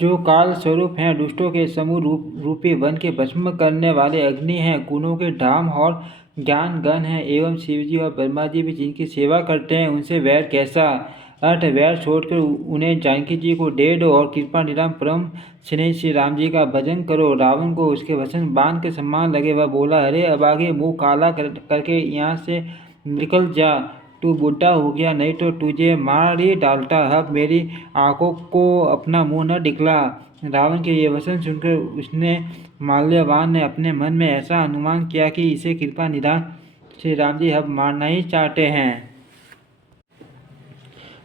जो काल स्वरूप हैं, दुष्टों के समूह रूपी वन के भस्म करने वाले अग्नि हैं, गुणों के धाम और ज्ञान गण हैं, एवं शिवजी और ब्रह्मा जी भी जिनकी सेवा करते हैं, उनसे वैर कैसा। अर्थ वैर छोड़कर उन्हें जानकी जी को दे दो और कृपा निराम परम स्नेही श्री राम जी का भजन करो। रावण को उसके वचन बांध के सम्मान लगे। वह बोला, अरे अभागे, मुंह काला करके यहाँ से निकल जा। तू बूढ़ा हो गया, नहीं तो तुझे मार ही डालता। अब मेरी आंखों को अपना मुंह न दिखला। रावण के ये वचन सुनकर उसने माल्यवान ने अपने मन में ऐसा अनुमान किया कि इसे कृपा निधान श्री राम जी अब मारना ही चाहते हैं।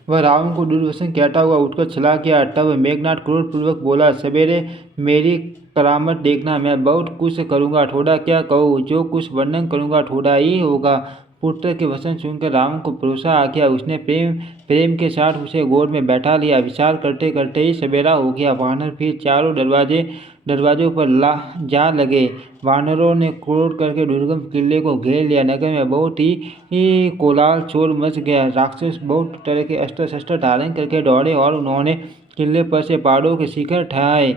वह रावण को दुर्वचन कहता हुआ उठकर चला गया। तब मेघनाथ क्रोधपूर्वक बोला, सवेरे मेरी करामत देखना, मैं बहुत कुछ करूँगा। थोड़ा क्या कहूँ, जो कुछ वर्णन करूँगा थोड़ा ही होगा। पुत्र के वचन सुनकर रावण को भरोसा आ गया। उसने प्रेम के साथ उसे गोद में बैठा लिया। विचार करते करते ही सवेरा हो गया। वानर फिर चारों दरवाजों पर जा लगे। वानरों ने क्रोध करके दुर्गम किले को घेर लिया। नगर में बहुत ही कोलाहल शोर मच गया। राक्षस बहुत तरह के अस्त्र शस्त्र धारण करके दौड़े और उन्होंने किले पर से पहाड़ों के शिखर ठाए।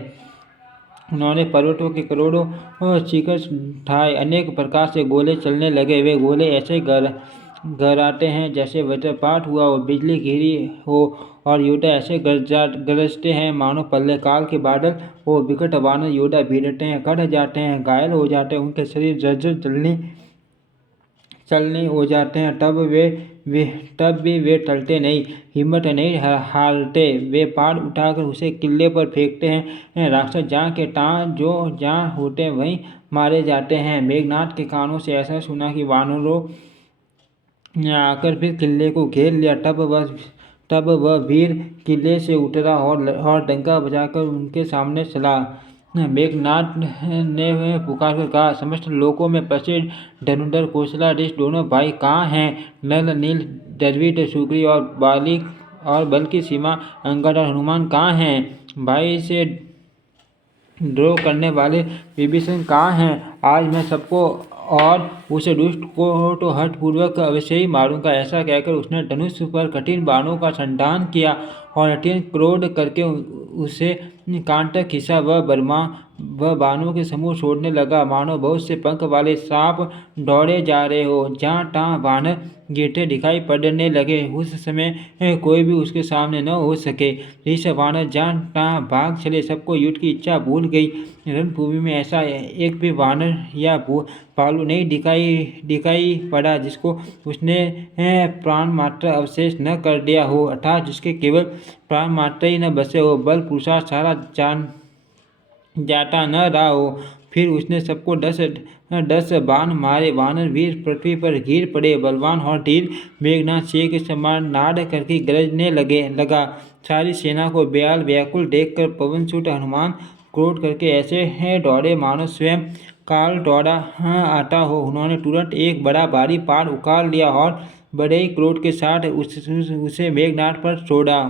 उन्होंने पर्वतों के करोड़ों शिखर ठाए। अनेक प्रकार से गोले चलने लगे। वे गोले ऐसे गरजते हैं जैसे वज्रपात हुआ हो, बिजली गिरी हो, और योद्धा ऐसे गरजते हैं मानो प्रलयकाल के बादल हो। विकट वानर योद्धा भिड़ते हैं, कट जाते हैं, घायल हो जाते हैं, उनके शरीर जर्जर चलने हो जाते हैं। तब भी वे टलते नहीं, हिम्मत नहीं हारते। वे पहाड़ उठाकर उसे किले पर फेंकते हैं। राक्षस जहाँ के तहाँ जो जहाँ होते हैं वहीं मारे जाते हैं। मेघनाथ के कानों से ऐसा सुना कि वानरों ने आकर फिर किले को घेर लिया। तब वह वीर किले से उतरा और डंका बजाकर उनके सामने चला। मेघनाथ ने पुकारकर कहा, समस्त लोकों में प्रसिद्ध धनुर्धर कौशलाधीश दोनों भाई कहाँ हैं? नल, नील, द्रविड़, सुग्रीव और बल की सीमा अंगद और हनुमान कहाँ हैं? भाई से द्रोह करने वाले विभीषण कहाँ हैं? आज मैं सबको और उस दुष्ट को तो हठपूर्वक अवश्य ही मारूंगा। ऐसा कहकर उसने धनुष पर कठिन बाणों का संधान किया और अत्यंत क्रोध करके उसे कान तक खींचा। वह बाणों के समूह छोड़ने लगा, मानो बहुत से पंख वाले सांप दौड़े जा रहे हो। जहाँ तहाँ वानर गिरते दिखाई पड़ने लगे। उस समय कोई भी उसके सामने न हो सके। इस वानर जहाँ तहाँ भाग चले। सबको युद्ध की इच्छा भूल गई। रणभूमि में ऐसा एक भी वानर या भालू नहीं दिखाई पड़ा जिसको उसने प्राण मात्र अवशेष न कर दिया हो, अर्थात जिसके केवल प्राण मात्र ही न बचे हो, बल पुरुषार्थ सारा जाता न रहा हो। फिर उसने सबको 10 बाण मारे। वानर वीर पृथ्वी पर गिर पड़े। बलवान और धीर मेघनाथ सिंह के समान नाद करके गरजने लगा। सारी सेना को बेहाल व्याकुल देखकर पवनसुत हनुमान क्रोध करके ऐसे दौड़े मानो स्वयं काल दौड़ा आता हो। उन्होंने तुरंत एक बड़ा भारी पहाड़ उखाड़ लिया और बड़े ही क्रोध के साथ उसे मेघनाथ पर छोड़ा।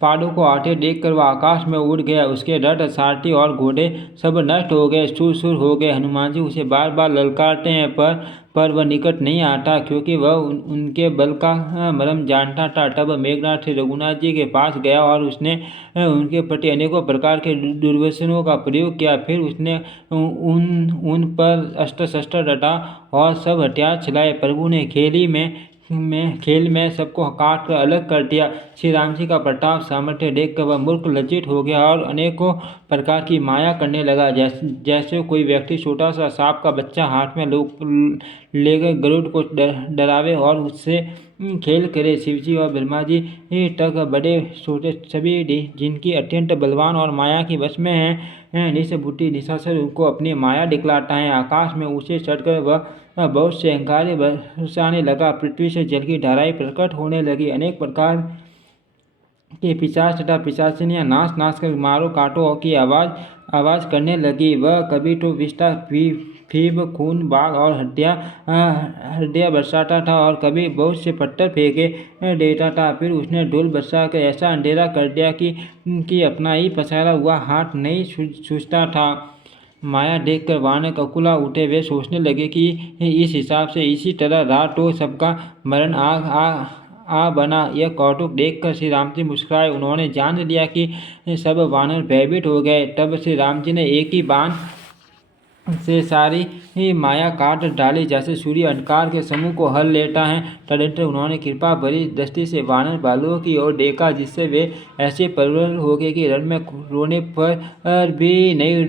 पहाड़ों को आते देखकर वह आकाश में उड़ गया। उसके रथ, सारथी और घोड़े सब नष्ट हो गए, सुर हो गए। हनुमान जी उसे बार बार ललकारते हैं पर वह निकट नहीं आता, क्योंकि वह उनके बल का मर्म जानता था। तब मेघनाथ श्री रघुनाथ जी के पास गया और उसने उनके प्रति अनेकों प्रकार के दुर्वचनों का प्रयोग किया। फिर उसने उन पर अस्त्र शस्त्र डटा और सब हथियार चलाए। प्रभु ने खेल में सबको काट कर अलग कर दिया। श्री राम जी का प्रताप सामर्थ्य देखकर वह मूर्ख लज्जित हो गया और अनेकों प्रकार की माया करने लगा। जैसे कोई व्यक्ति छोटा सा सांप का बच्चा हाथ में लेकर गरुड़ को डरावे और उससे खेल करे। शिवजी और ब्रह्मा जी तक बड़े छोटे सभी जिनकी अत्यंत बलवान और माया की वश में हैं, निःबुद्धि निशाचर उनको अपनी माया दिखलाता है। आकाश में ऊंचे चढ़कर वह बहुत से अंगारे बरसाने लगा। पृथ्वी से जल की धाराएं प्रकट होने लगी। अनेक प्रकार के पिशाच तथा पिशाचिनियां नाच कर मारो काटो की आवाज करने लगी। वह कभी तो विष्ठा, फीब, खून, बाघ और हड्डियां बरसाता था और कभी बहुत से पत्थर फेंके देता था। फिर उसने धूल बरसा कर ऐसा अंधेरा कर दिया कि अपना ही पसारा हुआ हाथ नहीं सूझता था। माया देखकर वानर ककुला उठे। वे सोचने लगे कि इस हिसाब से इसी तरह रहा तो सबका मरण आ बना। यह कौतुक देखकर श्री राम जी मुस्कुराए। उन्होंने जान लिया कि सब वानर भयभीत हो गए। तब श्री राम जी ने एक ही बाण से सारी माया काट डाली, जैसे सूर्य अंधकार के समूह को हर लेता है। तदनंतर उन्होंने कृपा भरी दृष्टि से वानर बालुओं की ओर देखा, जिससे वे ऐसे प्रबल हो गए कि रण में रोने पर भी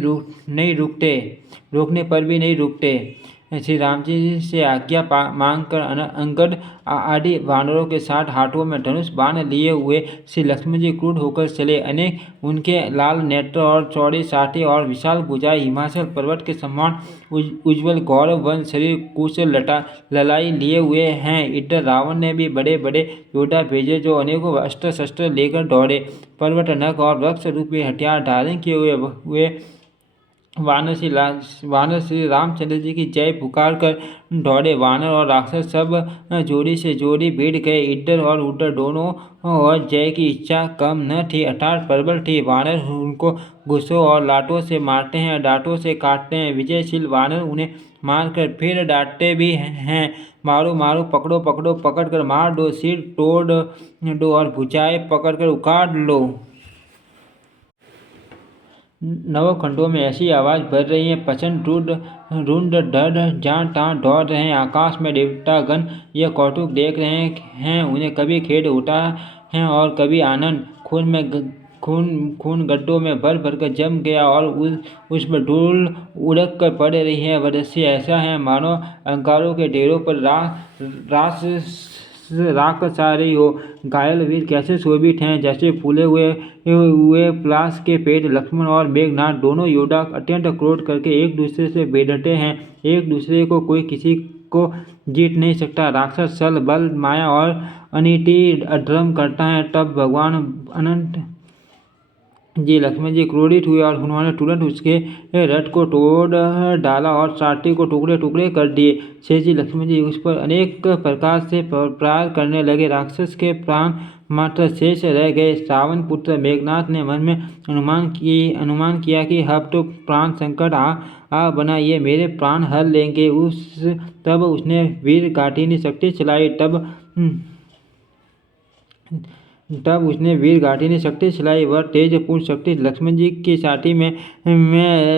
रोकने पर भी नहीं रुकते। श्री राम जी से आज्ञा मांगकर अंगद आदि वानरों के साथ हाथों में धनुष बाण लिए हुए श्री लक्ष्मण जी क्रुद्ध होकर चले। अनेक उनके लाल नेत्र और चौड़ी छाती और विशाल भुजाएं हिमाचल पर्वत के समान उज्ज्वल गौरव वन शरीर कुश ललाई लिए हुए हैं। इधर रावण ने भी बड़े बड़े योद्धा भेजे, जो अनेकों अस्त्र शस्त्र लेकर दौड़े। पर्वत नख और वृक्ष रूपी हथियार धारण किए हुए वानर श्री रामचंद्र जी की जय पुकार कर दौड़े। वानर और राक्षस सब जोड़ी से जोड़ी भिड़ गए। इधर और उधर दोनों और जय की इच्छा कम न थी, अर्थात प्रबल थी। वानर उनको घुसों और लातों से मारते हैं, दांतों से काटते हैं। विजयशील वानर उन्हें मारकर फिर डांटते भी हैं, मारो मारो, पकड़ो पकड़ो, पकड़ कर मार दो, सिर तोड़ दो और भुजाएं पकड़ कर उखाड़ लो। नवखंडों में ऐसी आवाज़ भर रही है, प्रचंड रुंड डर जहाँ तहाँ दौड़ रहे हैं। आकाश में देवतागण यह कौतुक देख रहे हैं। उन्हें कभी खेद होता है और कभी आनंद। खून गड्ढों में भर भर कर जम गया और उस पर धूल उड़क कर पड़ रही है। वह दृश्य ऐसा है मानो अंगारों के ढेरों पर राख सा रही हो। घायल वीर कैसे शोभित हैं, जैसे फूले हुए पलाश के पेड़। लक्ष्मण और मेघनाथ दोनों योद्धा अत्यंत क्रोध करके एक दूसरे से भिड़ते हैं। एक दूसरे को कोई किसी को जीत नहीं सकता। राक्षस छल बल माया और अनिति अधर्म करता है। तब भगवान अनंत जी लक्ष्मण जी क्रोधित हुए और उन्होंने तुरंत उसके रथ को तोड़ डाला और सारथी को टुकड़े टुकड़े कर दिए। शेष जी लक्ष्मण जी उस पर अनेक प्रकार से प्रहार करने लगे। राक्षस के प्राण मात्र शेष रह गए। श्रावण पुत्र मेघनाथ ने मन में अनुमान किया कि अब तो प्राण संकट आ बना, ये मेरे प्राण हर लेंगे। तब उसने वीर गांठीनी शक्ति चलाई। वह तेजपूर्ण शक्ति लक्ष्मण जी की छाती में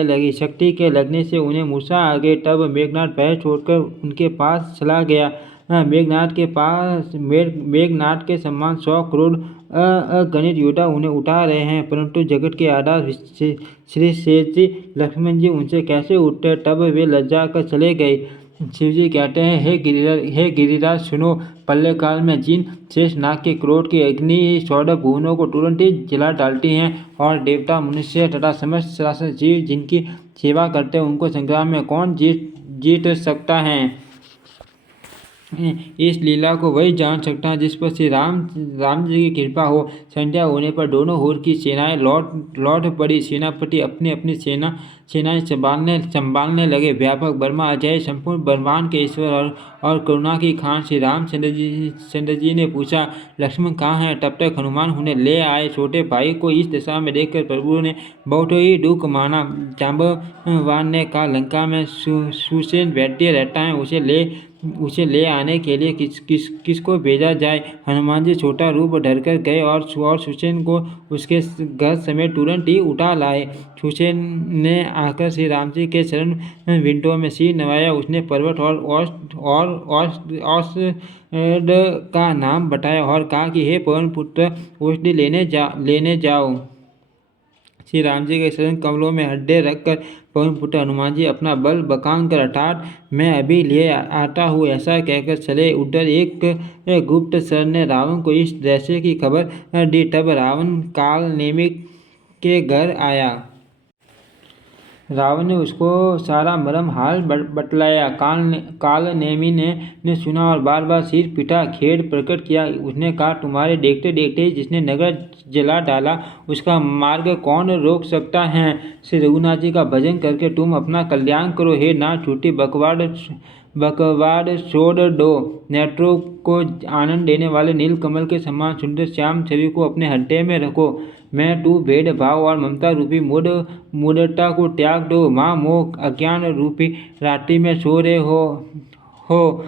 लगी। शक्ति के लगने से उन्हें मूर्छा आ गई। तब मेघनाथ भय छोड़कर उनके पास चला गया। मेघनाथ के सम्मान 100 करोड़ अगणित योद्धा उन्हें उठा रहे हैं, परंतु जगत के आधार श्री शेष जी लक्ष्मण जी उनसे कैसे उठते। तब वे लज्जा कर चले गए। शिव जी कहते हैं, हे गिरिराज सुनो, प्रलय काल में जिन शेष नाग के क्रोध की अग्नि 14 भुवनों को तुरंत ही जला डालती हैं और देवता मनुष्य तथा समस्त सरासर जीव जिनकी सेवा करते हैं, उनको संग्राम में कौन जीत सकता है। इस लीला को वही जान सकता है जिस पर श्री राम जी की कृपा हो। संध्या होने पर दोनों ओर की सेनाएं लौट पड़ी। सेनापति अपनी अपनी सेनाएं संभालने लगे। व्यापक बर्मा अजय संपूर्ण ब्रह्मांड के ईश्वर और करुणा की खान श्री रामचंद्र जी ने पूछा, लक्ष्मण कहाँ हैं। तब तक हनुमान उन्हें ले आए। छोटे भाई को इस दशा में देखकर प्रभु ने बहुत ही दुख माना। जांबवान ने कहा, लंका में सुसेन वैद्य रहता है, उसे ले आने के लिए किसको भेजा जाए। हनुमान जी छोटा रूप धरकर गए और सुसेन को उसके घर समेत तुरंत ही उठा लाए। सुसेन ने आकर श्री राम जी के चरण विंदों में सिर नवाया। उसने पर्वत और औषध का नाम बताया और कहा कि हे पवन पुत्र, औषधि लेने जाओ। श्री राम जी के चरण कमलों में हड्डे रखकर पवन पुत्र हनुमान जी अपना बल बकांग कर अर्थात मैं अभी लिए आता हूँ ऐसा कहकर चले। उधर एक गुप्तचर ने रावण को इस दृश्य की खबर दी। तब रावण काल नेमि के घर आया। रावण ने उसको सारा मरम हाल बतलाया। काल नेमि ने सुना और बार बार सिर पीटा, खेद प्रकट किया। उसने कहा, तुम्हारे देखते देखते जिसने नगर जला डाला, उसका मार्ग कौन रोक सकता है। श्री रघुनाथ जी का भजन करके तुम अपना कल्याण करो। हे नाथ, झूठी बकवाद छोड़ दो। नेत्रों को आनंद देने वाले नीलकमल के समान सुंदर श्याम शरीर को अपने हृदय में रखो। मैं तू भेदभाव और ममता रूपी मूढ़ता को त्याग दो। माँ मोह अज्ञान रूपी रात्रि में सो रहे हो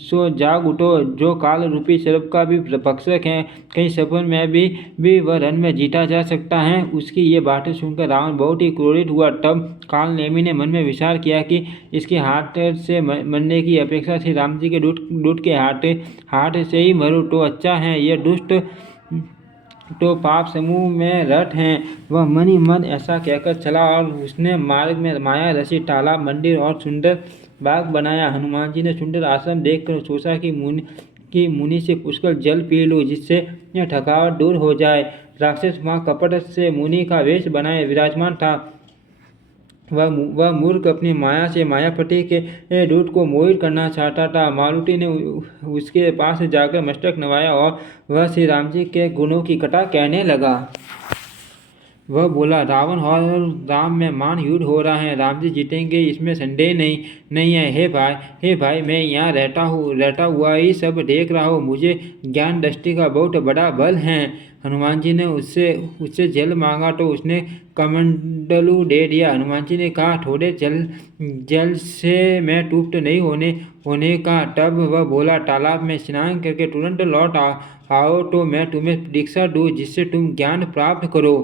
सो जाग उठो, जो काल रूपी सर्प का भी भक्षक है, कहीं सपन में भी वह रण में जीता जा सकता है। उसकी ये बातें सुनकर रावण बहुत ही क्रोधित हुआ। तब काल नेमी ने मन में विचार किया कि इसके हाथ से मरने की अपेक्षा श्री राम जी के दूत के हाथ से ही मरूं तो अच्छा है। यह दुष्ट तो पाप समूह में रत हैं। वह मन ही मन ऐसा कहकर चला और उसने मार्ग में माया रसी तालाब, मंदिर और सुंदर बाग बनाया। हनुमान जी ने सुंदर आश्रम देखकर सोचा कि मुनि से पुष्कर जल पी लूं, जिससे यह थकावट दूर हो जाए। राक्षस वहाँ कपट से मुनि का वेश बनाए विराजमान था। वह मूर्ख अपनी माया से मायापति के दूत को मोहित करना चाहता था। मारुति ने उसके पास जाकर मस्तक नवाया और वह श्री राम जी के गुणों की कथा कहने लगा। वह बोला, रावण और राम में मान युद्ध हो रहा है, राम जी जीतेंगे इसमें संदेह नहीं है। हे भाई मैं यहाँ रहता हुआ ही सब देख रहा हूँ, मुझे ज्ञान दृष्टि का बहुत बड़ा बल है। हनुमान जी ने उससे जल मांगा तो उसने कमंडलू दे दिया। हनुमान जी ने कहा, थोड़े जल से मैं तृप्त नहीं होने का। तब वह बोला, तालाब में स्नान करके तुरंत लौट आओ तो मैं तुम्हें दीक्षा दूँ, जिससे तुम ज्ञान प्राप्त करो।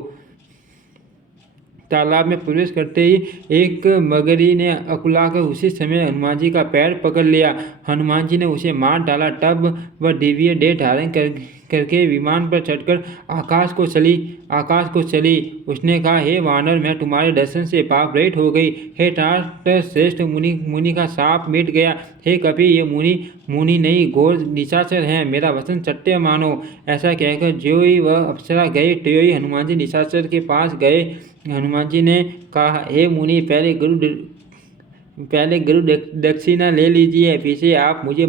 तालाब में प्रवेश करते ही एक मगरी ने अकुलाकर उसी समय हनुमान जी का पैर पकड़ लिया। हनुमान जी ने उसे मार डाला। तब वह दिव्य देह धारण करके विमान पर चढ़कर आकाश को चली। उसने कहा, हे वानर, मैं तुम्हारे दर्शन से पाप रहित हो गई। हे तात श्रेष्ठ मुनि का शाप मिट गया। हे कपि, ये मुनि नहीं घोर निशाचर हैं, मेरा वचन सत्य मानो। ऐसा कहकर ज्यों ही वह अप्सरा गए त्यों ही हनुमान जी निशाचर के पास गए। हनुमान जी ने कहा, हे मुनि, पहले गुरु दक्षिणा ले लीजिए, पीछे आप मुझे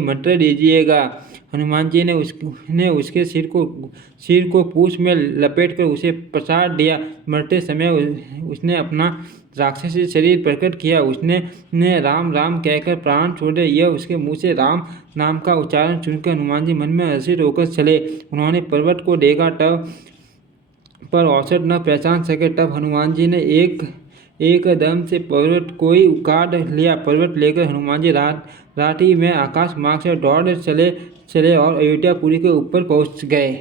मंत्र दीजिएगा। हनुमान जी ने उसके सिर को पूंछ में लपेटकर उसे प्रसाद दिया। मरते समय उसने अपना राक्षसी शरीर प्रकट किया। उसने राम राम कहकर प्राण छोड़े। यह उसके मुँह से राम नाम का उच्चारण सुनकर हनुमान जी मन में हर्षित होकर चले। उन्होंने पर्वत को देखा पर औसत न पहचान सके। तब हनुमान जी ने एकदम से पर्वत को ही उखाड़ लिया। पर्वत लेकर हनुमान जी रात्रि में आकाश मार्ग से दौड़ चले और अयोध्यापुरी के ऊपर पहुंच गए।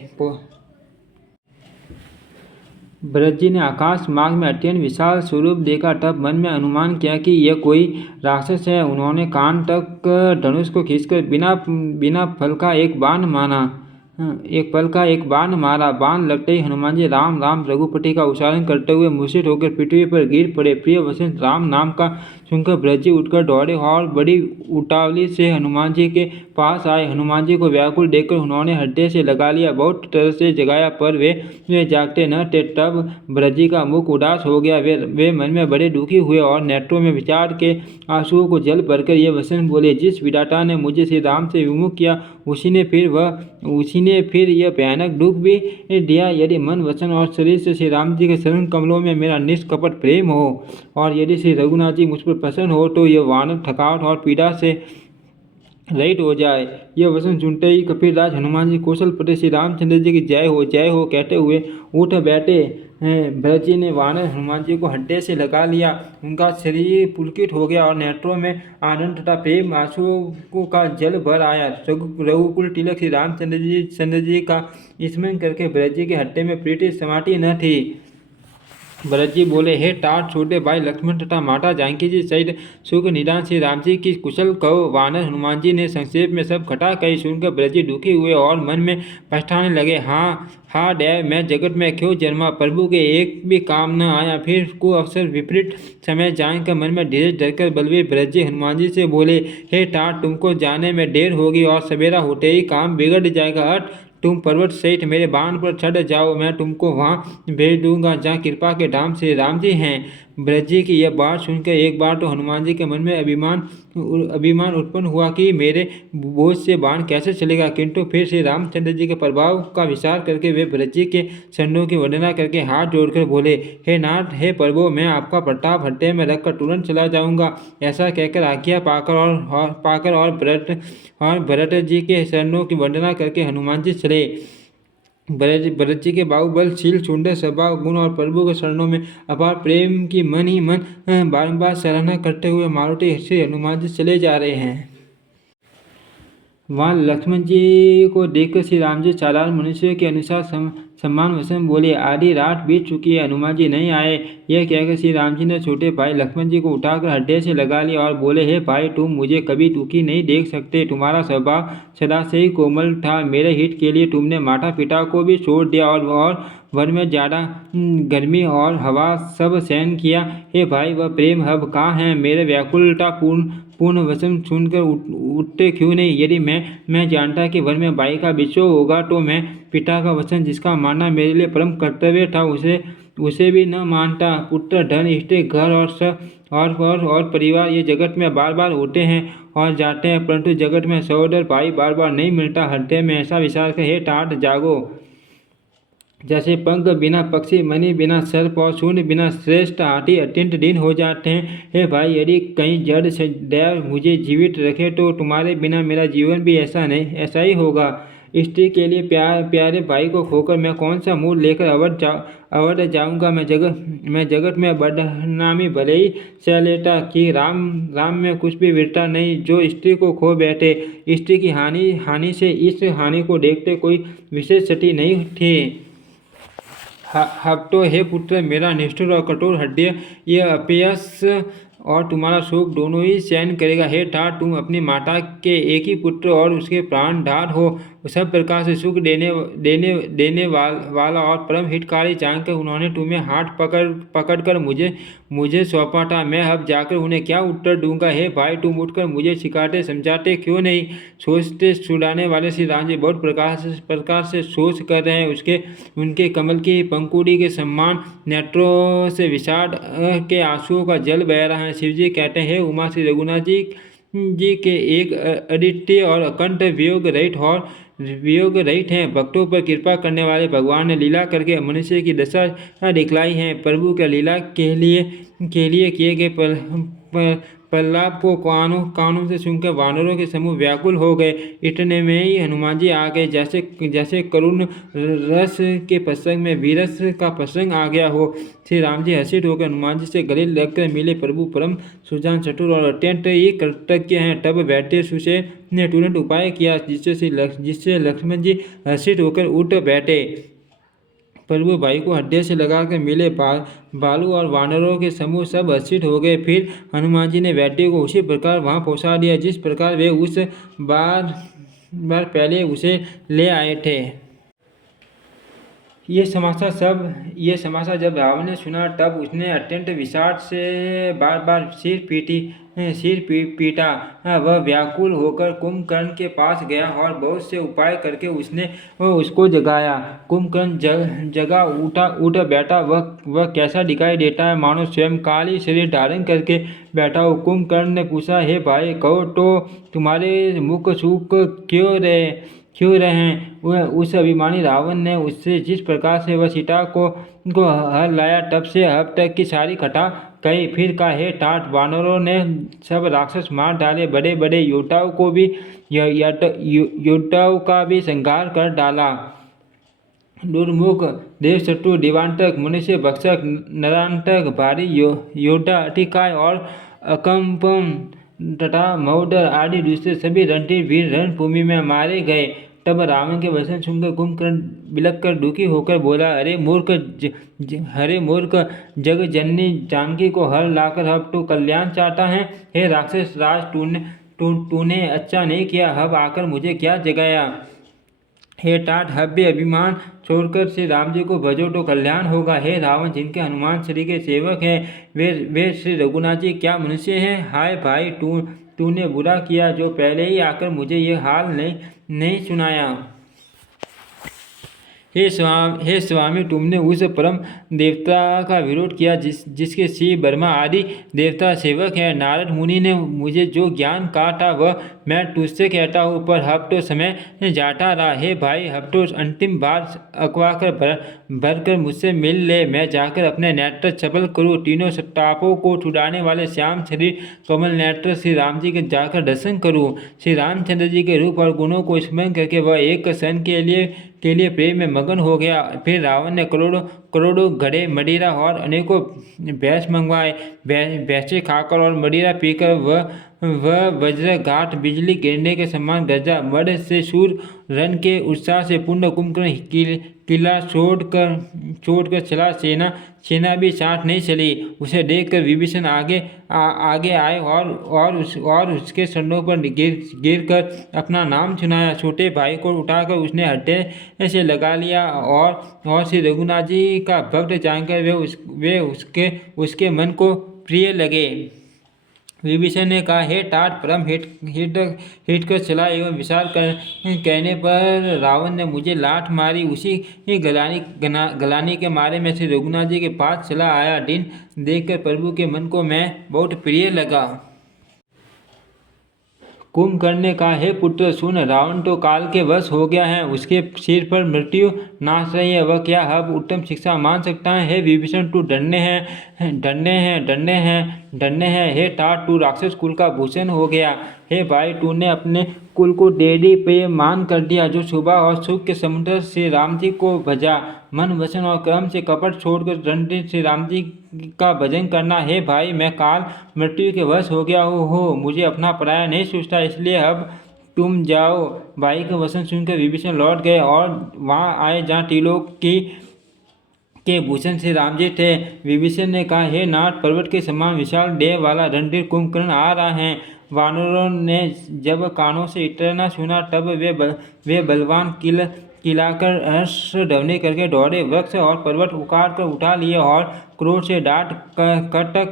भरत जी ने आकाश मार्ग में अत्यंत विशाल स्वरूप देखा। तब मन में अनुमान किया कि यह कोई राक्षस है। उन्होंने कान तक धनुष को खींचकर बिना फल का एक बाण मारा। बाण लगते ही हनुमान जी राम राम रघुपति का उच्चारण करते हुए मूर्छित होकर पृथ्वी पर गिर पड़े। प्रिय वचन राम नाम का सुनकर भरत जी उठकर दौड़े और बड़ी उतावली से हनुमान जी के पास आए। हनुमान जी को व्याकुल देखकर उन्होंने हृदय से लगा लिया, बहुत तरह से जगाया, पर वे जागते न थे। तब भरत जी का मुख उदास हो गया। वे मन में बड़े दुखी हुए और नेत्रों में विचार के आंसुओं को जल भरकर ये वचन बोले, जिस विधाता ने मुझे श्री राम से विमुख किया, उसी ने फिर यह भयानक दुख भी दिया। यदि मन, वचन और शरीर से श्री राम जी के चरण कमलों में मेरा निष्कपट प्रेम हो और यदि श्री रघुनाथ जी मुझ पर प्रसन्न हो तो यह वानर थकावट और पीड़ा से रहित हो जाए। यह वचन सुनते ही कपिलराज हनुमान जी कौशलपति श्री रामचंद्र जी की जय हो कहते हुए उठ बैठे। भरत जी ने वानर हनुमान जी को हृदय से लगा लिया। उनका शरीर पुलकित हो गया और नेत्रों में आनंद तथा प्रेम आंसुओं का जल भर आया। रघुकुल तिलक श्री रामचंद्र जी का स्मरण करके भरत जी के हृदय में प्रीति समाती न थी। भरत जी बोले, हे तात छोटे भाई लक्ष्मण तथा माता जानकी जी सहित सुख निदान श्री राम जी की कुशल कहो। वानर हनुमान जी ने संक्षेप में सब घटा कही सुनकर भरत जी दुखी हुए और मन में पछताने लगे। हाँ देव, मैं जगत में क्यों जन्मा, प्रभु के एक भी काम न आया। फिर को अवसर विपरीत समय जानकर मन में धीरज धरकर बलवीर भरत जी हनुमान जी से बोले, हे तात, तुमको जाने में देर होगी और सवेरा होते ही काम बिगड़ जाएगा। तुम पर्वत सहित मेरे बाण पर चढ़ जाओ, मैं तुमको वहाँ भेज दूंगा जहाँ कृपा के धाम श्री राम जी हैं। भरत जी की यह बात सुनकर एक बार तो हनुमान जी के मन में अभिमान उत्पन्न हुआ कि मेरे बोझ से बाण कैसे चलेगा, किंतु फिर श्री रामचंद्र जी के प्रभाव का विचार करके वे भरत जी के चरणों की वंदना करके हाथ जोड़कर बोले, हे नाथ, हे प्रभु, मैं आपका प्रताप हृदय में रखकर तुरंत चला जाऊंगा। ऐसा कहकर आज्ञा पाकर और भरत जी के चरणों की वंदना करके हनुमान जी चले। भरत जी के बाहुबल, शील, सुंदर स्वभाव, गुण और प्रभु के शरणों में अपार प्रेम की मन ही मन बारंबार सराहना करते हुए मारुति श्री हनुमान जी चले जा रहे हैं। वहाँ लक्ष्मण जी को देखकर श्री राम जी चालान मनुष्य के अनुसार सम्मान वचन बोले, आधी रात बीत चुकी है, हनुमान जी नहीं आए। यह कहकर श्री राम जी ने छोटे भाई लक्ष्मण जी को उठाकर हृदय से लगा लिया और बोले, हे भाई, तुम मुझे कभी दुखी नहीं देख सकते। तुम्हारा स्वभाव सदा से ही कोमल था। मेरे हित के लिए तुमने माता पिता को भी छोड़ दिया और वन में ज़्यादा गर्मी और हवा सब सहन किया। हे भाई, वह प्रेम अब कहाँ है? मेरे व्याकुलता पूर्ण वचन सुनकर उठते क्यों नहीं? यदि मैं जानता कि वन में भाई का विछोह होगा तो मैं पिता का वचन, जिसका मानना मेरे लिए परम कर्तव्य था, उसे भी न मानता। पुत्र, धन, स्त्री, घर और परिवार ये जगत में बार बार होते हैं और जाते हैं, परंतु जगत में सहोदर भाई बार बार नहीं मिलता। हृदय में ऐसा विचार कर, हे ठाठ, जागो। जैसे पंख बिना पक्षी, मणि बिना सर्प और शून्य बिना श्रेष्ठ हाथी अत्यंत दीन हो जाते हैं। हे भाई, यदि कहीं जड़ से दैव मुझे जीवित रखे तो तुम्हारे बिना मेरा जीवन भी ऐसा ही होगा। स्त्री के लिए प्यारे भाई को खोकर मैं कौन सा मुँह लेकर अवध जाऊंगा। मैं जगत में बदनामी भले ही सह लेता कि राम में कुछ भी वीरता नहीं, जो स्त्री को खो बैठे। स्त्री की हानि से इस हानि को देखते कोई विशेष क्षति नहीं थी। अब तो हे पुत्र, मेरा निष्ठुर और कठोर हृदय यह अपयश और तुम्हारा शोक दोनों ही सहन करेगा। हे ठाठ, तुम अपनी माता के एक ही पुत्र और उसके प्राणधार हो। सब प्रकार से सुख देने वाला और परम हितकारी जानकर उन्होंने तुम्हें हाथ पकड़कर मुझे सौंपा था। मैं अब जाकर उन्हें क्या उत्तर दूंगा? हे भाई, तुम उठकर मुझे सिखाते समझाते क्यों नहीं? सोचते छुड़ाने वाले श्री राम जी बहुत प्रकार से सोच कर रहे हैं। उनके कमल की पंखुड़ी के समान नेत्रों से विषाद के आंसुओं का जल बह रहा है। शिव जी कहते हैं, उमा श्री रघुनाथ जी के एक अद्वितीय और अखंड वियोग रहित हैं। भक्तों पर कृपा करने वाले भगवान ने लीला करके मनुष्य की दशा दिखलाई है। प्रभु के लीला के लिए किए गए प्रलाप को कानों से सुनकर वानरों के समूह व्याकुल हो गए। इतने में ही हनुमान जी आ गए, जैसे करुण रस के प्रसंग में वीरस का प्रसंग आ गया हो। श्री राम जी हर्षित होकर हनुमान जी से गले लगकर मिले। प्रभु परम सुजान, चतुर और अत्यंत ही कृतज्ञ हैं। तब बैठे सुषेण ने तुरंत उपाय किया, जिससे लक्ष्मण जी हर्षित होकर उठ बैठे। प्रभु भाई को हृदय से लगाकर मिले। भालू और वानरों के समूह सब हर्षित हो गए। फिर हनुमान जी ने वैद्य को उसी प्रकार वहां पहुंचा दिया जिस प्रकार वे उस बार पहले उसे ले आए थे। ये समाचार जब रावण ने सुना, तब उसने अत्यंत विषाद से बार बार सिर पीटा। वह व्याकुल होकर कुंभकर्ण के पास गया और बहुत से उपाय करके उसने उसको जगाया। कुंभकर्ण जगा उठ बैठा। वह कैसा दिखाई देता है? मानो स्वयं काल ही शरीर धारण करके बैठा हो। कुंभकर्ण ने पूछा, हे भाई, कहो तो तुम्हारे मुख सूख क्यों रहे हैं? वह उस अभिमानी रावण ने उससे जिस प्रकार से वह सीता को हर लाया, तब से अब तक की सारी कथा कही। फिर कहा, हे ठाठ, वानरों ने सब राक्षस मार डाले, बड़े बड़े योद्धाओं का भी संहार कर डाला। दुर्मुख, देवशत्रु, दिवांतक, मनुष्य भक्षक, नरांतक, भारी योद्धा, अतिकाय और अकंपम तथा महोदर आदि दूसरे सभी रणधीर वीर रणभूमि में मारे गए। तब रावण के वचन सुनकर कुंभकर्ण बिलख कर दुखी होकर बोला, अरे मूर्ख, जग जननी जानकी को हर लाकर अब तो कल्याण चाहता है। हे राक्षस राज, तूने अच्छा नहीं किया। अब आकर मुझे क्या जगाया? हे ठाठ, हव्य अभिमान छोड़कर श्री राम जी को भजो तो कल्याण होगा। हे रावण, जिनके हनुमान श्री के सेवक हैं, वे श्री रघुनाथ जी क्या मनुष्य हैं? हाय भाई, तूने बुरा किया जो पहले ही आकर मुझे ये हाल नहीं सुनाया। हे स्वामी, तुमने उस परम देवता का विरोध किया जिसके शिव, ब्रह्मा आदि देवता सेवक हैं। नारद मुनि ने मुझे जो ज्ञान कहा था वह मैं तुझसे कहता हूँ, पर अब तो समय जाता रहा। हे भाई, अब तो अंतिम बार अकवा कर भरकर मुझसे मिल ले। मैं जाकर अपने नेत्र चपल करूँ। तीनों तापों को छुड़ाने वाले श्याम शरीर कमल नेत्र श्री राम जी के जाकर दर्शन करूँ। श्री रामचंद्र जी के रूप और गुणों को स्मरण करके वह एक क्षण के लिए प्रेम में मगन हो गया। फिर रावण ने करोड़ों करोड़ों घड़े मदिरा और अनेकों भैंस मंगवाए। भैंसे खाकर और मदिरा पीकर वह वज्र घाट बिजली गिरने के समान गरजा। मद से शूर रण के उत्साह से पूर्ण कुंभकर्ण किला छोड़कर चला। सेना भी साथ नहीं चली। उसे देखकर विभीषण आगे आए और उसके चरणों पर गिर कर अपना नाम सुनाया। छोटे भाई को उठाकर उसने हृदय से लगा लिया और श्री रघुनाथ जी का भक्त जानकर वे उसके मन को प्रिय लगे। विभीषण ने कहा, हे तात, परम हिट कर चला एवं विचार कहने पर रावण ने मुझे लात मारी। उसी गलानी के मारे मैं श्री रघुनाथ जी के पास चला आया। दिन देखकर प्रभु के मन को मैं बहुत प्रिय लगा। कुंभकर्ण ने कहा, हे पुत्र सुन, रावण तो काल के वश हो गया है। उसके सिर पर मृत्यु नाच रही है। वह क्या अब उत्तम शिक्षा मान सकता है? हे विभीषण, तू डरने हैं। हे तात, तू राक्षस कुल का भूषण हो गया। हे भाई, तूने अपने कुल को डेढ़ी पे मान कर दिया। जो शुभ और सुख के समुद्र श्री राम जी को भजा। मन वचन और कर्म से कपट छोड़कर रणधीर श्री राम जी का भजन करना। हे भाई, मैं काल मृत्यु के वश हो गया हो, मुझे अपना पराया नहीं सोचता, इसलिए अब तुम जाओ। भाई का वचन सुनकर विभीषण लौट गए और वहां आए जहाँ त्रिलोक के भूषण श्री राम जी थे। विभीषण ने कहा, हे नाथ, पर्वत के समान विशाल देह वाला रणधीर कुंभकर्ण आ रहा है। वानरों ने जब कानों से इतना सुना तब वे बलवान किलाकर हर्ष ध्वनि करके दौड़े। वृक्ष और पर्वत उखाड़ कर उठा लिए और क्रोध से डांट कटक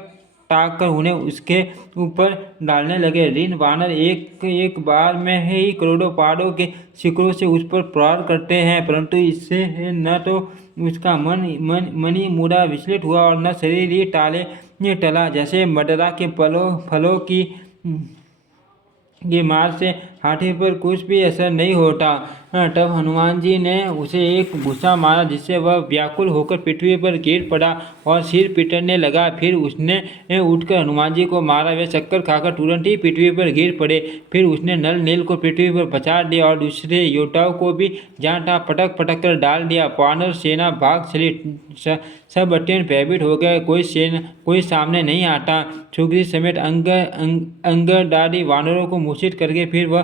ताक कर उन्हें उसके ऊपर डालने लगे। ऋण वानर एक बार में ही करोड़ों पहाड़ों के शिखरों से उस पर प्रहार करते हैं, परंतु इससे न तो उसका मन ही मुड़ा विचलित हुआ और न शरीर ही टला। जैसे मदरा के फलों की मार से हाथी पर कुछ भी असर नहीं होता। तब हनुमान जी ने उसे एक घूसा मारा, जिससे वह व्याकुल होकर पृथ्वी पर गिर पड़ा और सिर पिटने लगा। फिर उसने उठकर हनुमान जी को मारा। वे चक्कर खाकर तुरंत ही पृथ्वी पर गिर पड़े। फिर उसने नल नील को पृथ्वी पर पछाड़ दिया और दूसरे योद्धाओं को भी जहाँ तहाँ पटक कर डाल दिया। वानर सेना भाग चली। सब अत्यंत भयभीत हो गए। कोई सामने नहीं आता। सुग्रीव समेत अंगदादी वानरों को मूर्छित करके फिर वह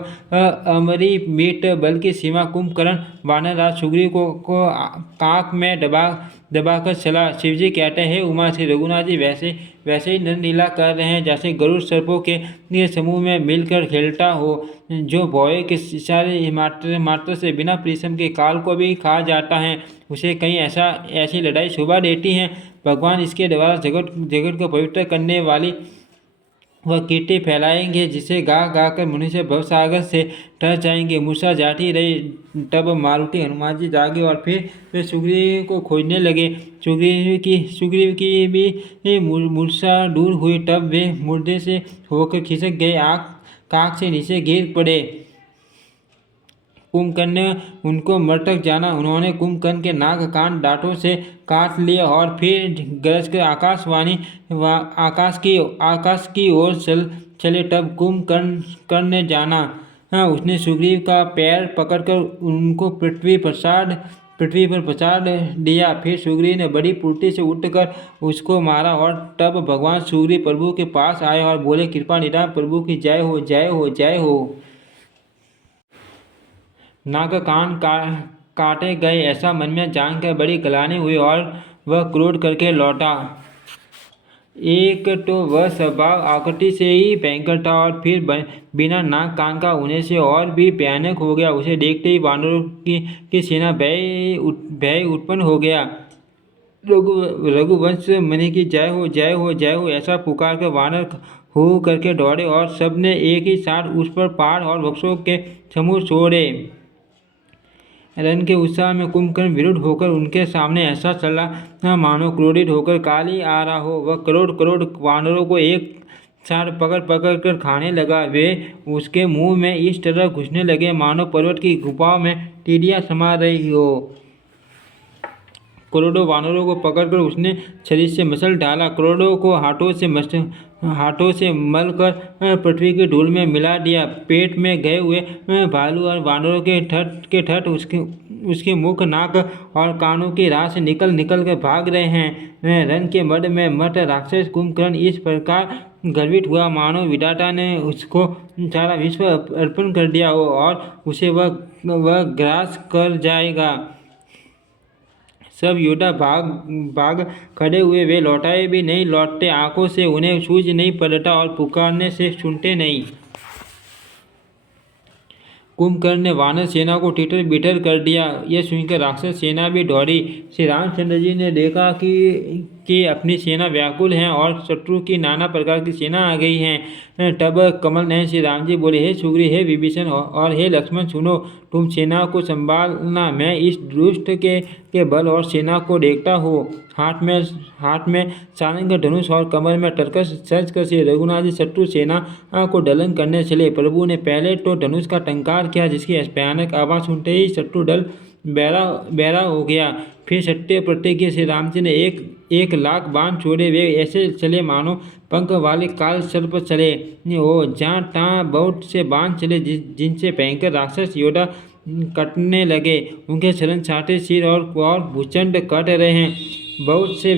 अमरिमित बल की सीमा कुंभकर्ण वानरराज सुग्रीव को कांख में दबाकर चला। शिवजी कहते हैं, हे उमा, श्री रघुनाथ जी वैसे ही नरलीला कर रहे हैं जैसे गरुड़ सर्पों के समूह में मिलकर खेलता हो, जो भौए के इशारे मात्र से बिना परिश्रम के काल को भी खा जाता है। उसे कहीं ऐसी लड़ाई शोभा देती है। भगवान इसके द्वारा जगत को पवित्र करने वाली वह कीर्ति फैलाएंगे, जिसे गा कर मनुष्य भवसागर से तर जाएंगे। मूर्छा जाती रही। तब मारुति हनुमान जी जागे और फिर वे सुग्रीव को खोजने लगे। सुग्रीव की भी मूर्छा दूर हुई। तब वे मुर्दे से होकर खिसक गए, कांख से नीचे गिर पड़े। कुंभकर्ण ने उनको मृतक जाना। उन्होंने कुंभकर्ण के नाक कान दांतों से काट लिए और फिर गरज कर आकाश की ओर चले। तब कुंभकर्ण ने जाना। उसने सुग्रीव का पैर पकड़कर उनको पृथ्वी पर पछाड़ दिया। फिर सुग्रीव ने बड़ी फुर्ती से उठकर उसको मारा और तब भगवान सुग्रीव प्रभु के पास आए और बोले, कृपा निधान प्रभु की जय हो, जय हो, जय हो। नाक कान काटे गए ऐसा मन में जानकर बड़ी गलानी हुई और वह क्रोध करके लौटा। एक तो वह स्वभाव आकृति से ही भयंकर था और फिर बिना नाक कान का होने से और भी भयानक हो गया। उसे देखते ही वानरों की सेना भय उत्पन्न हो गया। रघुवंश मणि की जय हो, जय हो, जय हो ऐसा पुकार कर वानर हो करके दौड़े और सबने एक ही साथ उस पर पहाड़ और वृक्षों के समूह छोड़े। रण के उत्साह में कुंभकर्ण विरुद्ध होकर उनके सामने ऐसा चला मानो क्रोधित होकर काल ही आ रहा हो। वह करोड़ वानरों को एक साथ पकड़ कर खाने लगा। वे उसके मुंह में इस तरह घुसने लगे मानो पर्वत की गुफाओं में टिड्डियां समा रही हो। करोड़ों वानरों को पकड़कर उसने शरीर से मसल डाला। करोड़ों को हाथों से हाथों से मलकर पृथ्वी की धूल में मिला दिया। पेट में गए हुए भालू और वानरों के ठट उसके मुख, नाक और कानों की राह से निकल निकल कर भाग रहे हैं। रन के मद में मत राक्षस कुंभकर्ण इस प्रकार गर्वित हुआ मानो विधाता ने उसको सारा विश्व अर्पण कर दिया हो और उसे वह ग्रास कर जाएगा। सब योद्धा भाग खड़े हुए, वे लौटाए भी नहीं लौटते, आंखों से उन्हें सूझ नहीं पड़ता और पुकारने से सुनते नहीं। कुंभकर्ण ने वानर सेना को तितर बितर कर दिया। यह सुनकर राक्षस सेना भी दौड़ी। श्री रामचंद्र जी ने देखा कि अपनी सेना व्याकुल है और शत्रु की नाना प्रकार की सेना आ गई है। तब कमल नयन श्री राम जी बोले, हे सुग्रीव, हे विभीषण और हे लक्ष्मण, सुनो, तुम सेना को संभालना, मैं इस दुष्ट के बल और सेना को देखता हूँ। हाथ में सारंग धनुष और कमर में तरकस सज कर श्री रघुनाथ जी शत्रु सेना को डलन करने चले। प्रभु ने पहले तो धनुष का टंकार किया, जिसकी भयानक आवाज सुनते ही शत्रु दल बहरा हो गया। फिर सत्य प्रतिज्ञ श्री राम जी ने एक लाख बाण छोड़े। वे ऐसे चले मानो पंख वाले काल सर्प चले हो। जहाँ तहाँ बहुत से बाण चले, जिनसे भयंकर राक्षस योद्धा कटने लगे। उनके शरण छाटे सिर और भूचंड कट रहे हैं। बहुत से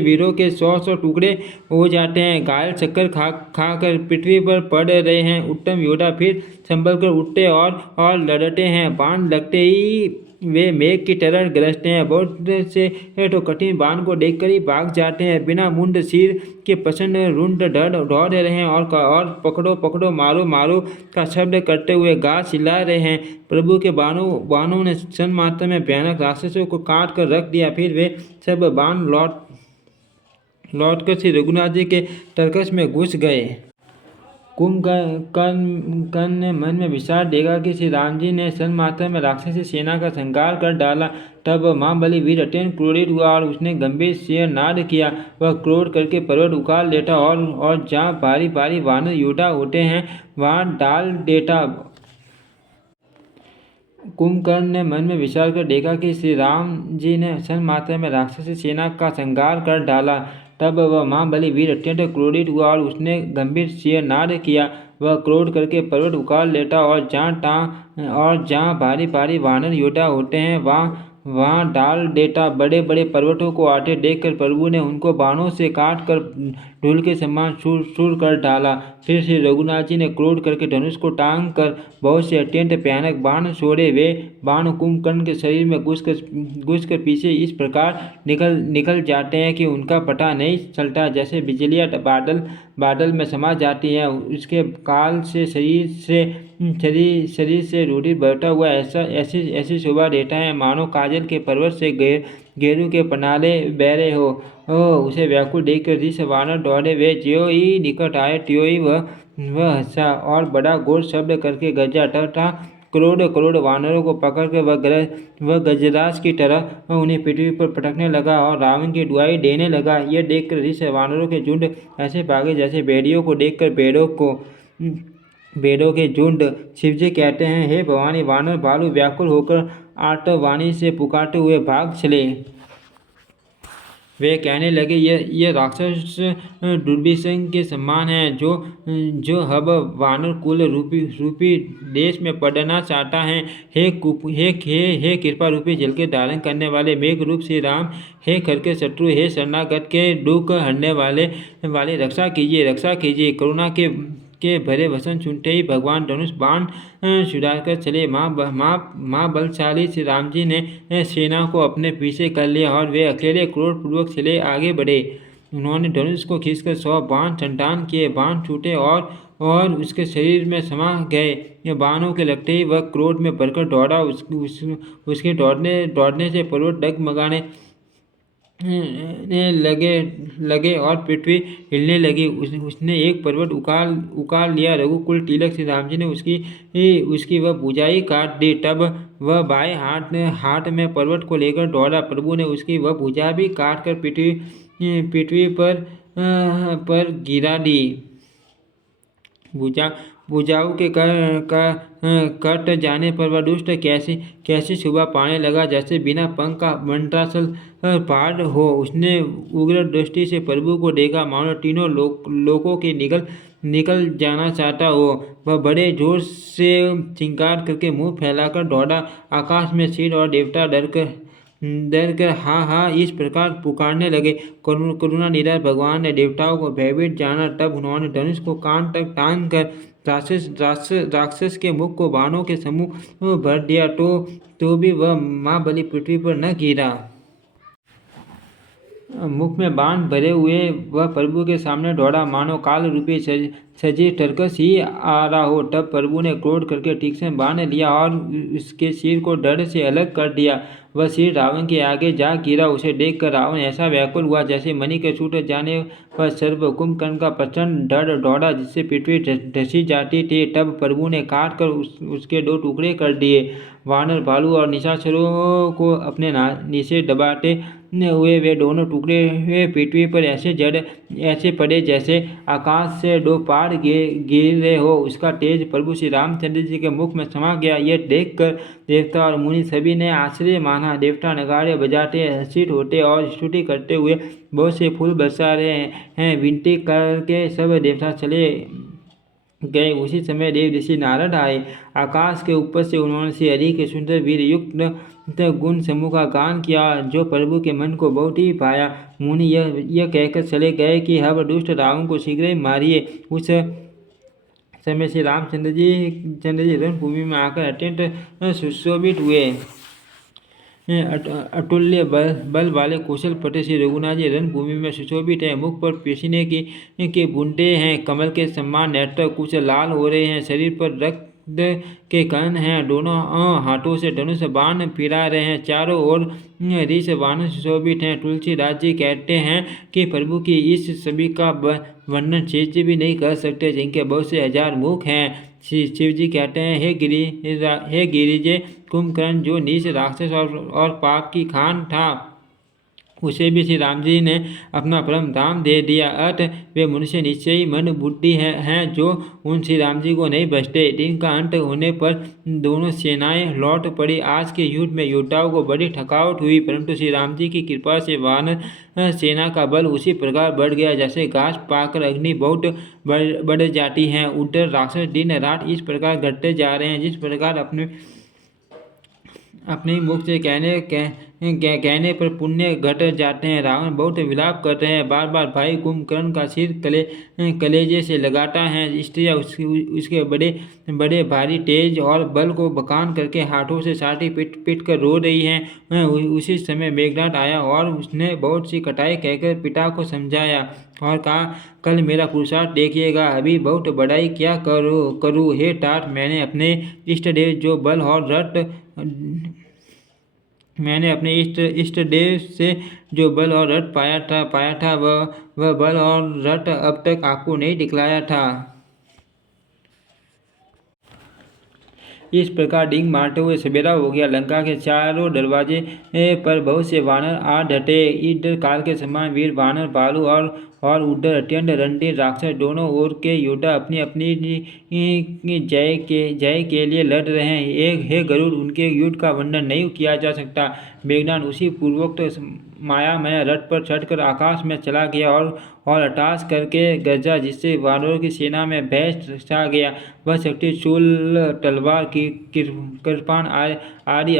वीरों के 100 टुकड़े हो जाते हैं। घायल चक्कर खा कर पृथ्वी पर पड़ रहे हैं। उत्तम योद्धा फिर संभल कर उठते और लड़ते हैं। बाण लगते ही वे मेघ की तरह गरजते हैं। बहुत से तो कठिन बाण को देखकर ही भाग जाते हैं। बिना मुंड सिर के प्रचंड रुंड दौड़ रहे हैं और पकड़ो मारो मारो का शब्द करते हुए गा चिल्ला रहे हैं। प्रभु के बाणों ने क्षण मात्र में भयानक राक्षसों को काट कर रख दिया। फिर वे सब बाण लौट कर श्री रघुनाथ जी के तरकस में घुस गए। कुंभकर्ण ने मन में विचार देखा कि श्री राम जी ने क्षण मात्र में राक्षसी सेना का संहार कर डाला। तब महाबली वीर अत्यंत क्रोधित हुआ और उसने गंभीर से नाद किया। वह क्रोध करके पर्वत उखाड़ लेता और जहाँ भारी भारी वानर योद्धा होते हैं वहाँ डाल देता। कुंभकर्ण ने मन में विचार कर देखा कि श्री राम जी ने क्षण मात्र में राक्षसी सेना का संहार कर डाला। तब वह महाबली वीर अत्यंत क्रोधित हुआ और उसने गंभीर से नाद किया। वह क्रोध करके पर्वत उखाड़ लेता और जहाँ भारी भारी वानर योद्धा होते हैं वहाँ डाल देता। बड़े बड़े पर्वतों को आते देखकर प्रभु ने उनको बाणों से काट कर धूल के समान चूर कर डाला। फिर श्री रघुनाथ जी ने क्रोध करके धनुष को टांग कर बहुत से अत्यंत भयानक बाण छोड़े। वे बाण कुंभकर्ण के शरीर में घुस कर पीछे इस प्रकार निकल जाते हैं कि उनका पता नहीं चलता। जैसे बिजलियाँ बादल में समा जाती हैं। उसके काल से शरीर से रूधिर बहता हुआ ऐसी शोभा देता है मानो काजल के पर्वत से गेरू के पनाले बह रहे हो। उसे व्याकुल देखकर ऋष वानर दौड़े। वे ज्यों ही निकट आए त्यों ही वह हंसा और बड़ा घोर शब्द करके गरजा तथा करोड़ वानरों को पकड़कर वह गजराज की तरह उन्हें पृथ्वी पर पटकने लगा और रावण की दुहाई देने लगा। यह देखकर ऋष वानरों के झुंड ऐसे भागे जैसे भेड़ियों को देखकर भेड़ों के झुंड। शिवजी कहते हैं, हे भवानी, वानर भालू व्याकुल होकर आर्तवाणी से पुकारते हुए भाग चले। वे कहने लगे, ये राक्षस दुर्विषण के समान है, जो हब वानर कुल रूपी देश में पड़ना चाहता है। हे कृपा रूपी जल के धारण करने वाले मेघ रूप श्री राम, हे खर शत्रु, हे शरणागत के दुख हरने वाले रक्षा कीजिए। करुणा के भरे वचन सुनते ही भगवान धनुष बाण छुड़ाकर चले। माँ बलशाली श्री राम जी ने सेना को अपने पीछे कर लिया और वे अकेले क्रोधपूर्वक चले आगे बढ़े। उन्होंने धनुष को खींचकर 100 बाण संतान किए। बाण छूटे और उसके शरीर में समा गए। ये बाणों के लगते ही वह क्रोध में भरकर दौड़ा। उसके दौड़ने से पर्वत डगमगाने लगे और पृथ्वी हिलने लगी। उसने एक पर्वत उकाल लिया। रघुकुल तिलक श्री राम जी ने उसकी वह भुजाई काट दी। तब वह बाएं हाथ में पर्वत को लेकर दौड़ा। प्रभु ने उसकी वह भुजा भी काट कर पृथ्वी पर गिरा दी। भुजा भुजाऊ के कट जाने पर वह दुष्ट कैसी कैसी शोभा पाने लगा, जैसे बिना पंख का मंत्राचल पहाड़ हो। उसने उग्र दृष्टि से प्रभु को देखा, मानो तीनों लोकों के निकल निकल जाना चाहता हो। वह बड़े जोर से चिंकार करके मुंह फैलाकर दौड़ा आकाश में। सिर और देवता डर कर हा हा इस प्रकार पुकारने लगे। करुणा निधान भगवान ने देवताओं को भयभीत जाना। तब उन्होंने धनुष को कान तक तान कर राक्षस के मुख को बाणों के समूह भर दिया, तो भी वह महाबली पृथ्वी पर न गिरा। मुख में बाण भरे हुए वह प्रभु के सामने दौड़ा, मानो काल रूपी सजीव टर्कस ही आ रहा हो। तब प्रभु ने क्रोध करके ठीक से बाण लिया और उसके सिर को धड़ से अलग कर दिया। वह सिर रावण के आगे जा गिरा। उसे देखकर रावण ऐसा व्याकुल हुआ जैसे मणि के छूट जाने पर सर्व कुंभकर्ण का प्रचंड डर दौड़ा, जिससे पृथ्वी धसी जाती थी। तब प्रभु ने काट कर उसके 2 टुकड़े कर दिए। वानर, भालू और निशाचरों को अपने नीचे दबाते हुए वे दोनों टुकड़े पृथ्वी पर ऐसे पड़े जैसे आकाश से 2 पहाड़ गिर रहे हो। उसका तेज प्रभु श्री रामचंद्र जी के मुख में समा गया। यह देखकर देवता और मुनि सभी ने आश्चर्य माना। देवता नगाड़े बजाते, हर्षित होते और स्तुति करते हुए बहुत से फूल बरसा रहे हैं। विनती करके सब देवता चले गए। उसी समय देव ऋषि नारद आए। आकाश के ऊपर से उन्होंने श्री हरि के सुंदर वीर युक्त गुण समूह का गान किया, जो प्रभु के मन को बहुत ही भाया। मुनि यह कहकर चले गए कि अब दुष्ट रावण को शीघ्र ही मारिए। उस समय श्री रामचंद्र जी रणभूमि में आकर अत्यंत सुशोभित हुए। अतुल्य बल वाले कौशल पटे श्री रघुनाथ जी रणभूमि में सुशोभित है। मुख पर पसीने के बूंदे हैं। कमल के समान नेत्र कुछ लाल हो रहे हैं। शरीर पर रक्त के कण हैं। दोनों हाथों से धनुष बाण फिरा रहे हैं। चारों ओर ऋष बाण सुशोभित हैं। तुलसीदास जी कहते हैं कि प्रभु की इस छवि का वर्णन शेष भी नहीं कर सकते, जिनके बहुत से हजार मुख हैं। शिव जी कहते हैं, हे गिरिजे, कुंभकर्ण जो नीच राक्षस और पाप की खान था, उसे भी श्री राम जी ने अपना परम धाम दे दिया। अतः वे मनुष्य निश्चय ही मन बुद्धि हैं जो उन श्री राम जी को नहीं बचते। दिन का अंत होने पर दोनों सेनाएं लौट पड़ी। आज के युद्ध में योद्धाओं को बड़ी थकावट हुई, परंतु श्री राम जी की कृपा से वानर सेना का बल उसी प्रकार बढ़ गया जैसे घास पाकर अग्नि बहुत बढ़ जाती है। उधर राक्षस दिन रात इस प्रकार घटते जा रहे हैं, जिस प्रकार अपने मुख से कहने पर पुण्य घट जाते हैं। रावण बहुत विलाप करते हैं, बार बार भाई कुंभकर्ण का सिर कलेजे से लगाता है। स्त्रियां उसके बड़े भारी तेज और बल को बखान करके हाथों से छाती पीट कर रो रही हैं। उसी समय मेघनाथ आया और उसने बहुत सी कटाई कहकर पिता को समझाया और कहा, कल मेरा पुरुषार्थ देखिएगा, अभी बहुत बड़ाई क्या करूँ। हे तात, मैंने अपने इष्ट देव जो बल और रट मैंने अपने इष्ट देव से जो बल और रट पाया था वह बल और रट अब तक आपको नहीं दिखलाया था। इस प्रकार डींग मारते हुए सवेरा हो गया। लंका के चारों दरवाजे पर बहुत से वानर आ डटे। इधर काल के समान वीर वानर, भालू और उधर अत्यंत रणधीर राक्षस, दोनों ओर के योद्धा अपनी अपनी जय के लिए लड़ रहे हैं। हे गरुड़, उनके युद्ध का वर्णन नहीं किया जा सकता। मेघनाथ उसी पूर्वोक्त मायामय रथ पर चढ़कर आकाश में चला गया और अट्टहास करके गरजा, जिससे वानरों की सेना में भय छा गया। वह शक्ति शूल, तलवार, कृपाण आदि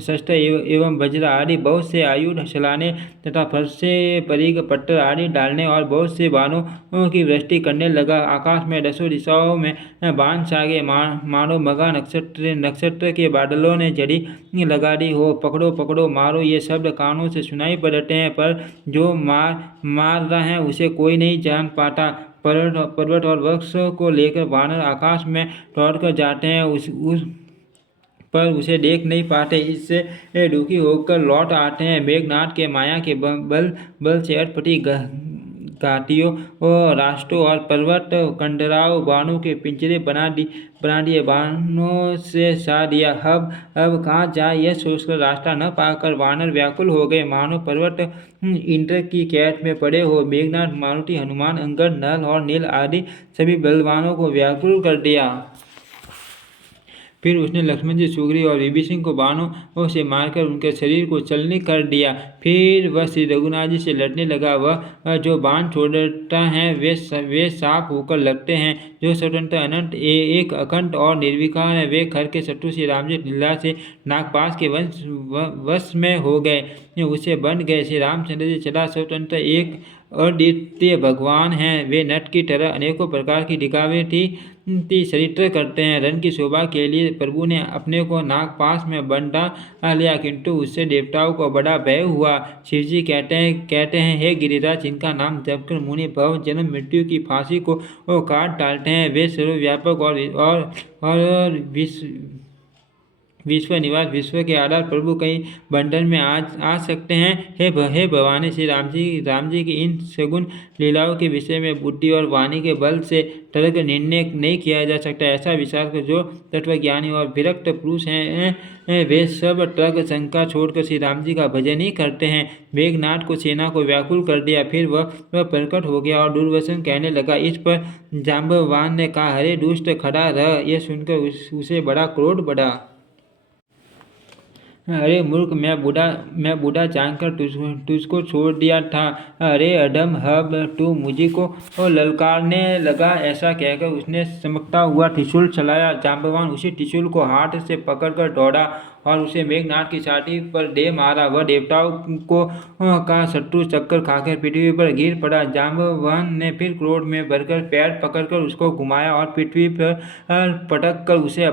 शस्त्र एवं वज्र आदि बहुत से आयुध चलाने तथा फर्श से परिघ पत्थर आदि डालने और बहुत से बाणों की वृष्टि करने लगा। आकाश में 10 दिशाओं में बाण छा गए, मानो मघा नक्षत्र के बादलों ने झड़ी लगा दी हो। पकड़ो पकड़ो, मारो, ये शब्द कानों से सुनाई पड़ते हैं, पर जो मार रहा है उसे कोई नहीं जान पाता। पर्वत और वृक्ष को लेकर वानर आकाश में दौड़कर जाते हैं, पर उसे देख नहीं पाते। इससे दुखी होकर लौट आते हैं। मेघनाथ के माया के बल से अटपटी घाटियों और राष्ट्रों और पर्वत कंडराओं बाणों के पिंजरे बना दिए, बाणों से सा दिया। अब कहाँ जाए यह सोचकर रास्ता न पाकर वानर व्याकुल हो गए, मानो पर्वत इंद्र की कैद में पड़े हो। मेघनाथ, मारुति, हनुमान, अंगद, नल और नील आदि सभी बलवानों को व्याकुल कर दिया। फिर उसने लक्ष्मण जी, सुग्रीव और विभीषण को बाणों से मारकर उनके शरीर को चलनी कर दिया। फिर वह श्री रघुनाथ जी से लड़ने लगा। वह जो बाण छोड़ता है वे साफ होकर लगते हैं, जो स्वतंत्र अनंत एक अखंड और निर्विकार है। वे खर के शत्रु श्री राम जी लीला से नागपाश के वश में हो गए, उसे बन गए। श्री रामचंद्र जी चला स्वतंत्र एक अद्वितीय भगवान हैं। वे नट की तरह अनेकों प्रकार की दिखावटी चरित्र करते हैं। रन की शोभा के लिए प्रभु ने अपने को नागपाश में बंधा लिया, किंतु उससे देवताओं को बड़ा भय हुआ। शिव जी कहते हैं, हे गिरिराज, जिनका नाम जपकर मुनि भव जन्म मृत्यु की फांसी को काट डालते हैं, वे सर्वव्यापक और विश्व निवास, विश्व के आधार प्रभु कहीं बंधन में आ सकते हैं। हे भवानी, श्री राम जी की इन सगुण लीलाओं के विषय में बुद्धि और वाणी के बल से तर्क निर्णय नहीं किया जा सकता। ऐसा विचार कर जो तत्वज्ञानी और विरक्त पुरुष हैं, वे सब तर्क शंका छोड़कर श्री राम जी का भजन ही करते हैं। मेघनाथ को सेना को व्याकुल कर दिया। फिर वह प्रकट हो गया और दुर्वचन कहने लगा। इस पर जाम्बवान ने कहा, हरे दुष्ट, खड़ा रह। यह सुनकर उसे बड़ा क्रोध बढ़ा। अरे मूर्ख, मैं बूढ़ा जानकर तुझको छोड़ दिया था। अरे अधम, अब तू मुझी को ललकारने लगा। ऐसा कहकर उसने चमकता हुआ त्रिशूल चलाया। जाम्बवान उसी त्रिशूल को हाथ से पकड़कर दौड़ा और उसे मेघनाथ की छाती पर दे मारा। वह देवताओं को का शत्रु चक्कर खाकर पृथ्वी पर गिर पड़ा। जाम्बवान ने फिर क्रोध में भरकर पैर पकड़कर उसको घुमाया और पृथ्वी पर पटक कर उसे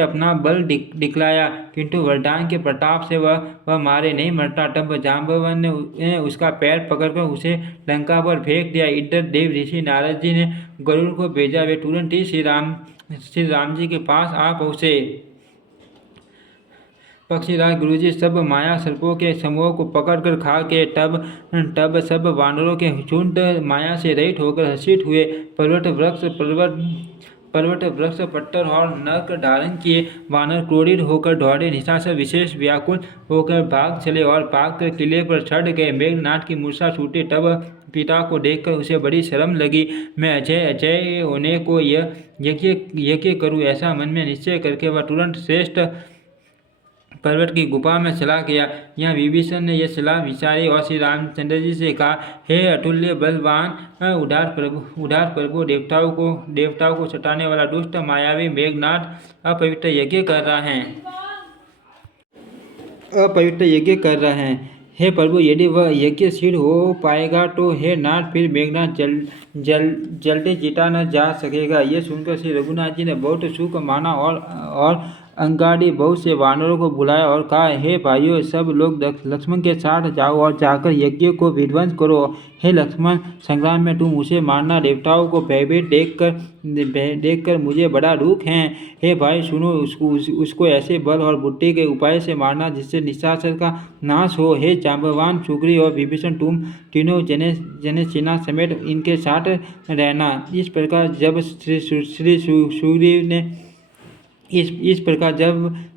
अपना बल दिखलाया, किंतु वरदान के प्रताप से वह मारे नहीं मरता। तब जाम्बवान ने उसका पैर पकड़कर उसे लंका पर फेंक दिया। इधर देव ऋषि नारद जी ने गरुड़ को भेजा। वे तुरंत ही श्री राम जी के पास आ पहुँचे। पक्षीराज गुरुजी सब माया सर्पों के समूह को पकड़कर खा के तब सब वानरों के झुंड माया से रहित होकर हर्षित हुए। पर्वत वृक्ष पत्थर और नख धारण किए वानर क्रोधित होकर दौड़े। निशाचर विशेष व्याकुल होकर भाग चले और भागकर किले पर चढ़ गए। मेघनाथ की मूर्छा छूटी। तब पिता को देखकर उसे बड़ी शर्म लगी। मैं अजय होने को यज्ञ करूँ, ऐसा मन में निश्चय करके वह तुरंत श्रेष्ठ पर्वत की गुफा में चला गया। यहाँ विभीषण ने यह सलाह विचारी और श्री रामचंद्र जी से कहा, हे अतुल्य बलवान, उदार प्रभु, देवताओं को सताने वाला दुष्ट मायावी मेघनाथ अपवित्र यज्ञ कर रहा है। हे प्रभु, यदि वह यज्ञ सिद्ध हो पाएगा तो हे नाथ, फिर मेघनाथ जल्दी जीता न जा सकेगा। यह सुनकर श्री रघुनाथ जी ने बहुत सुख माना और अंगाड़ी बहुत से वानरों को बुलाया और कहा, हे भाइयों, सब लोग लक्ष्मण के साथ जाओ और जाकर यज्ञ को विध्वंस करो। हे लक्ष्मण, संग्राम में तुम उसे मारना। देवताओं को भयभीत देखकर मुझे बड़ा दुख है। हे भाई सुनो, उसको ऐसे बल और बुद्धि के उपाय से मारना जिससे निशाचर का नाश हो। हे जाम्बवान, सुग्रीव और विभीषण, तुम तीनों जने सेना समेत इनके साथ रहना। इस प्रकार जब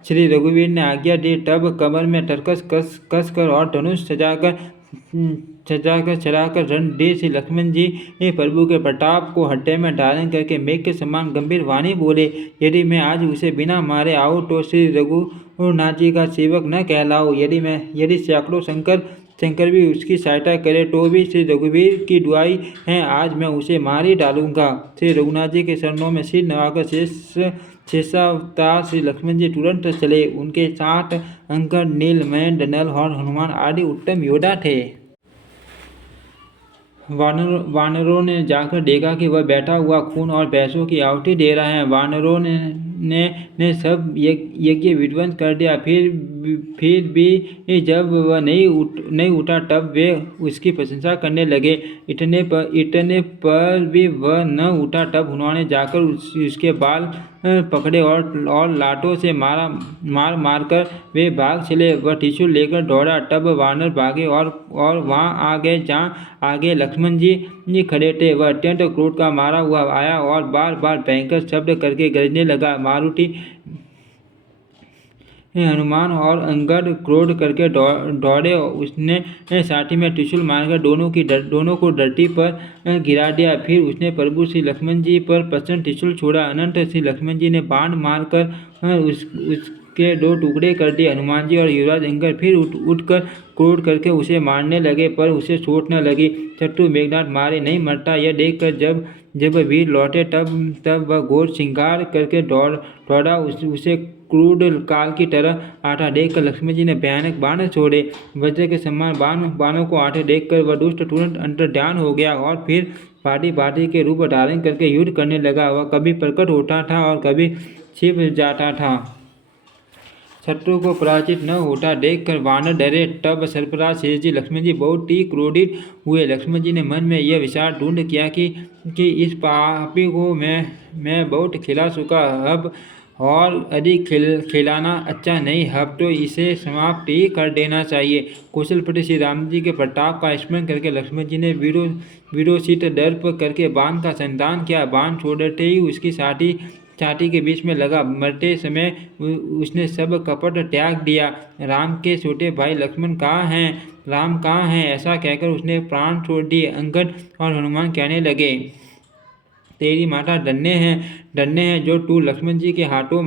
श्री रघुवीर ने आज्ञा दी, तब कमर में तरकस कसकर और धनुष सजाकर चढ़ाकर रणधीर श्री लक्ष्मण जी प्रभु के प्रताप को हृदय में धारण करके मेघ के समान गंभीर वाणी बोले, यदि मैं आज उसे बिना मारे आऊँ तो श्री रघुनाथ जी का सेवक न कहलाऊँ। यदि सैकड़ों शंकर भी उसकी सहायता करे तो भी श्री रघुवीर की दुआई है, आज मैं उसे मार ही डालूंगा। श्री रघुनाथ जी के चरणों में सिर नवाकर शेषावतार श्री लक्ष्मण जी तुरंत चले। उनके साथ अंगद, नील, महेंद्र, नल और हनुमान आदि उत्तम योद्धा थे। वानरों ने जाकर देखा कि वह बैठा हुआ खून और भैंसों की आहुति दे रहा है। ने सब यज्ञ विध्वंस कर दिया। फिर भी जब वह नहीं उठा तब वे उसकी प्रशंसा करने लगे। इतने पर भी वह न उठा तब उन्होंने जाकर उसके बाल पकड़े और लाठों से मार कर वे भाग चले। वह त्रिशूल लेकर दौड़ा, तब वानर भागे और वहां आ गए जहाँ आगे लक्ष्मण जी खड़े थे। वह अत्यंत क्रोध का मारा हुआ आया और बार बार भयंकर शब्द करके गरजने लगा। मारुति, हनुमान और अंगद क्रोध करके दौड़े। उसने साथी में त्रिशूल मारकर दोनों को धरती पर गिरा दिया। फिर उसने प्रभु श्री लक्ष्मण जी पर प्रचंड त्रिशूल छोड़ा। अनंत श्री लक्ष्मण जी ने बाण मारकर उसके 2 टुकड़े कर दिए। हनुमान जी और युवराज अंगद फिर उठकर क्रोध करके उसे मारने लगे, पर उसे चोट न लगी। शत्रु मेघनाद मारे नहीं मरता, यह देखकर जब वीर लौटे तब वह घोर श्रृंगार करके दौड़ा। उसे क्रूर काल की तरह आटा देखकर लक्ष्मण जी ने भयानक बाण छोड़े। वज्र के समान बाणों को आटे देखकर वह दुष्ट तुरंत अंतर्ध्यान हो गया और फिर भांति के रूप धारण करके युद्ध करने लगा। वह कभी प्रकट होता था और कभी छिप जाता था। शत्रु को पराजित न होता देखकर वानर डरे। तब सर्पराज शेष जी लक्ष्मण जी बहुत ही क्रोधित हुए। लक्ष्मण जी ने मन में यह विचार ढूंढ किया कि इस पापी को मैं बहुत खिला चुका, अब और अधिक खिलाना अच्छा नहीं, अब तो इसे समाप्त ही कर देना चाहिए। कौशलपति श्री राम जी के प्रताप का स्मरण करके लक्ष्मण जी ने वीरोचित दर्प करके बाण का संधान किया। बाण छोड़ते ही उसकी छाती के बीच में लगा। मरते समय उसने सब कपट त्याग दिया। राम के छोटे भाई लक्ष्मण कहाँ हैं, राम कहाँ हैं, ऐसा कहकर उसने प्राण छोड़ दिए। अंगद और हनुमान कहने लगे, तेरी माता धन्य है जो तू लक्ष्मण जी के हाथों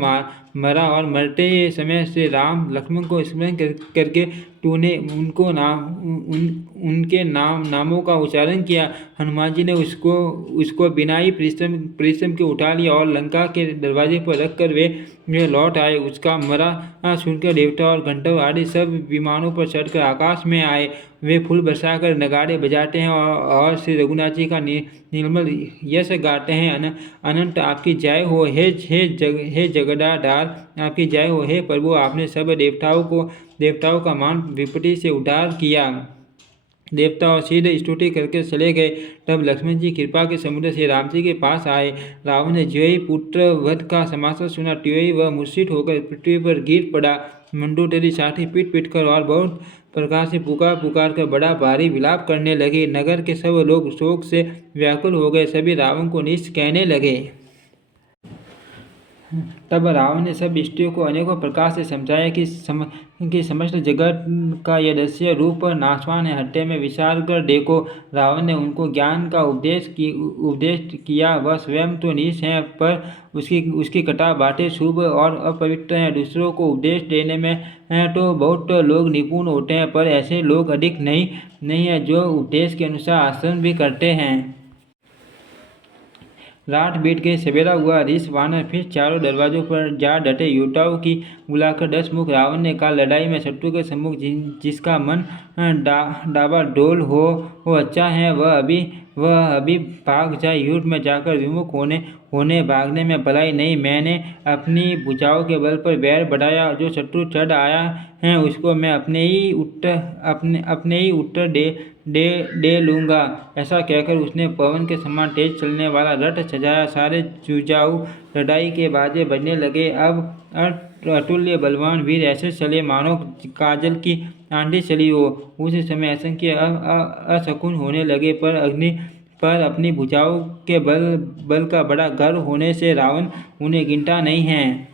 मरा और मरते समय से राम लक्ष्मण को स्मरण करके तूने उनके नामों का उच्चारण किया। हनुमान जी ने उसको बिना ही परिश्रम के उठा लिया और लंका के दरवाजे पर रखकर वे लौट आए। उसका मरा सुनकर देवता और गंधर्व आदि सब विमानों पर चढ़कर आकाश में आए। वे फूल बरसाकर नगाड़े बजाते हैं और श्री रघुनाथ जी का निर्मल यश गाते हैं। अनंत आपकी जय हो, हे जगदाधार आपकी जय हो। हे प्रभु, आपने सब देवताओं का मान विपत्ति से उद्धार किया। देवता और सिद्ध स्तुति करके चले गए। तब लक्ष्मण जी कृपा के समुद्र से राम जी के पास आए। रावण ने ज्यों ही पुत्र वध का समाचार सुना त्यों ही वह मूर्छित होकर पृथ्वी पर गिर पड़ा। मंडोदरी साथी पीट कर और बहुत प्रकार से पुकार कर बड़ा भारी विलाप करने लगे। नगर के सब लोग शोक से व्याकुल हो गए। सभी रावण को नीच कहने लगे। तब रावण ने सब स्त्रियों को अनेकों प्रकार से समझाया कि समस्त जगत का यह दृश्य रूप नाशवान है, हत्या में विचार कर देखो। रावण ने उनको ज्ञान का उपदेश किया। वह स्वयं तो नीच है, पर उसकी कथा बातें शुभ और अपवित्र हैं। दूसरों को उपदेश देने में तो बहुत लोग निपुण होते हैं, पर ऐसे लोग अधिक नहीं है जो उपदेश के अनुसार आचरण भी करते हैं। रात बीत गई, सवेरा हुआ। ऋष वानर फिर चारों दरवाजों पर जा डटे। योद्धाओं की बुलाकर 10 मुख रावण ने कहा, लड़ाई में शत्रु के सम्मुख जिसका मन डाबाडोल हो अच्छा है, वह अभी भाग जाए। युद्ध में जाकर विमुख होने भागने में भलाई नहीं। मैंने अपनी भुजाओं के बल पर वैर बढ़ाया। जो शत्रु चढ़ आया है उसको मैं अपने ही उत्तर दे लूँगा। ऐसा कहकर उसने पवन के समान तेज चलने वाला रथ सजाया। सारे जुझाऊ लड़ाई के बाजे बजने लगे। अब अतुल्य बलवान वीर ऐसे चले मानो काजल की आंधी चली हो। उस समय असंख्य अशकुन होने लगे, पर अपनी भुजाओं के बल का बड़ा गर्व होने से रावण उन्हें गिनता नहीं है।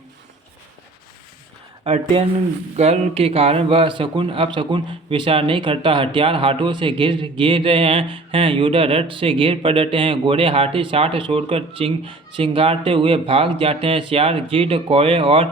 अत्यंत गर्व के कारण वह अपशकुन विचार नहीं करता। हथियार हाथों से गिर रहे हैं, योद्धा रथ से गिर पड़ते हैं, घोड़े हाथी साथ छोड़कर चिंगारते हुए भाग जाते हैं। सियार, गिद्ध, कौवे और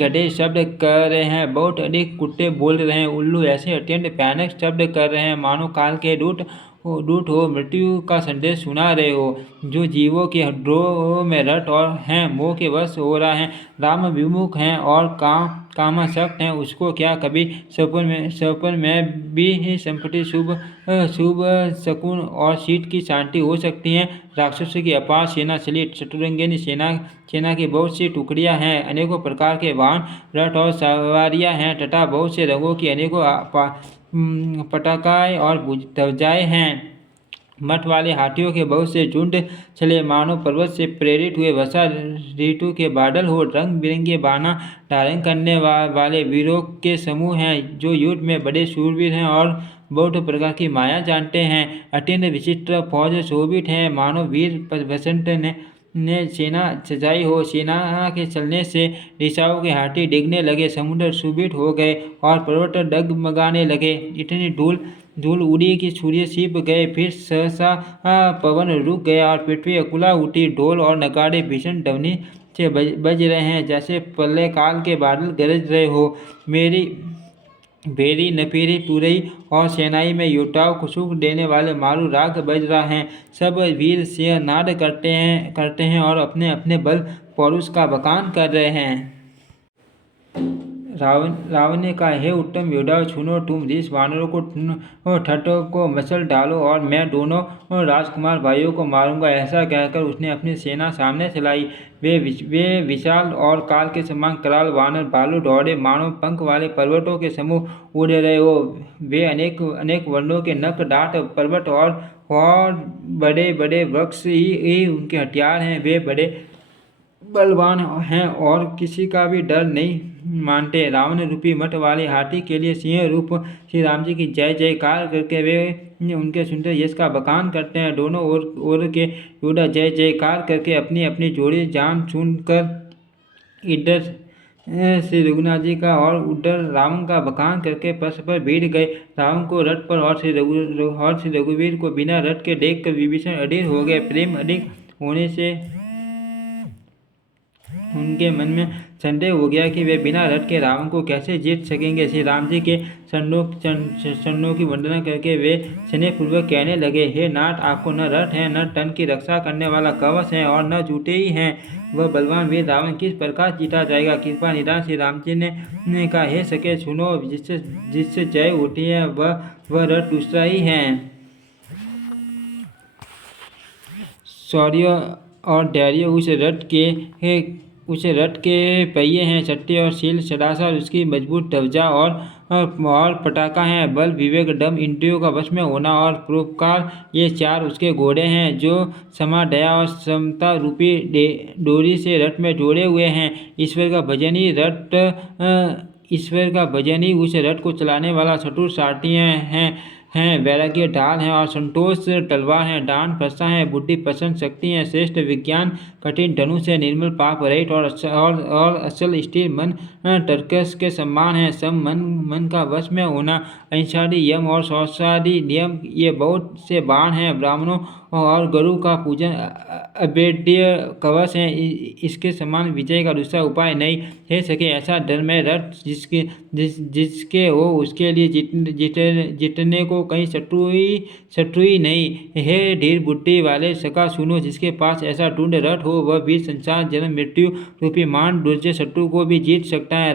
गधे शब्द कर रहे हैं। बहुत अधिक कुत्ते बोल रहे हैं। उल्लू ऐसे अत्यंत भयानक शब्द कर रहे हैं मानो काल के दूत हो मृत्यु का संदेश सुना रहे हो। जो जीवों के ड्रोह में रट और हैं मोह के वश हो रहा है, राम विमुख हैं और कामासक्त हैं, उसको क्या कभी सपन में भी संपत्ति शुभ शकुन और शीत की शांति हो सकती है। राक्षसों की अपार सेना चली, चतुरंगिनी सेना की बहुत सी टुकड़ियां हैं, अनेकों प्रकार के वाहन रथ और सवारियां हैं तथा बहुत से रंगों की अनेकों पटाखाएं और ध्वजाएं हैं। मठ वाले हाथियों के बहुत से झुंड चले, मानो पर्वत से प्रेरित हुए वर्षा ऋतु के बादल हो। रंग बिरंगे बाना धारण करने वाले वीरों के समूह हैं, जो युद्ध में बड़े शूरवीर हैं और बहुत प्रकार की माया जानते हैं। अत्यंत विचित्र फौज शोभित है, मानो वीर वसंत ने सेना सजाई हो। सेना के चलने से दिशाओं के हाथी डिगने लगे, समुद्र सुभित हो गए और पर्वत डगमगाने लगे। इतनी धूल उड़ी कि सूर्य छिप गए, फिर सहसा पवन रुक गया और पृथ्वी अकुला उठी। ढोल और नगाड़े भीषण ध्वनि से बज रहे हैं, जैसे प्रलय काल के बादल गरज रहे हो। मेरी भेरी नफीरी तुरई और सेनाई में योद्धाओं को सुख देने वाले मारू राग बज रहा है। सब वीर सिंह नाद करते हैं और अपने अपने बल पौरुष का बखान कर रहे हैं। रावण ने कहा, हे उत्तम योद्धाओं, सुनो, तुम 20 वानरों को ठट को मसल डालो और मैं दोनों राजकुमार भाइयों को मारूंगा। ऐसा कहकर उसने अपनी सेना सामने चलाई। वे विशाल और काल के समान कराल वानर भालू दौड़े, मानो पंख वाले पर्वतों के समूह उड़ रहे हो। वे अनेक वर्णों के नख दांत पर्वत और बड़े बड़े वृक्ष ही उनके हथियार हैं। वे बड़े बलवान हैं और किसी का भी डर नहीं मानते। रावण रूपी मठ वाले हाथी के लिए सिंह रूप श्री राम जी की जय जयकार करके वे उनके सुंदर यश का बखान करते हैं। दोनों ओर के योद्धा जय जयकार करके अपनी अपनी जोड़ी जान चुनकर इधर श्री रघुनाथ जी का और उधर रावण का बखान करके परस्पर भिड़ गए। रावण को रथ पर और श्री रघुवीर को बिना रथ के देखकर विभीषण अधीर हो गए। प्रेम अधिक होने से उनके मन में संदेह हो गया कि वे बिना रथ के रावण को कैसे जीत सकेंगे। श्री राम जी के चरणों की वंदना करके वे स्नेहपूर्वक कहने लगे, हे नाथ, आपको न रथ है, न तन की रक्षा करने वाला कवच है और न जूते ही हैं। वह बलवान वीर रावण किस प्रकार जीता जाएगा। कृपा निदान श्री राम जी ने कहा, हे सके, सुनो, जिससे जय होती है वह रथ दूसरा ही है। शौर्य और धैर्य उस रथ के पहिए हैं, चट्टे और शील सदासर उसकी मजबूत ध्वजा और पटाखा है। बल, विवेक, दम, इंद्रियों का वश में होना और परोपकार, ये 4 उसके घोड़े हैं, जो क्षमा, दया और समता रूपी डोरी से रथ में जोड़े हुए हैं। ईश्वर का भजन ही उस रथ को चलाने वाला चतुर सारथी हैं। वैराग्य ढाल है और संतोष तलवार है। दान प्रसा है, बुद्धि प्रसन्न शक्ति है। श्रेष्ठ विज्ञान कठिन धनुष है। निर्मल पाप रहित और असल स्थिर मन तर्कस के सम्मान है। सम मन का वश में होना, अहिंसादि यम और शौचादि नियम, ये बहुत से बाण हैं। ब्राह्मणों और गुरु का पूजन अभेद्य कवच है। इसके समान विजय का दूसरा उपाय नहीं। हे सके, ऐसा धर्ममय रथ जिसके हो उसके लिए जीतने को कहीं शत्रु ही नहीं। हे धीर बुद्धि वाले सखा, सुनो, जिसके पास ऐसा टुंड रथ हो वह भी संसार जन्म मृत्यु रूपी मान दुर्जय शत्रु को भी जीत सकता है।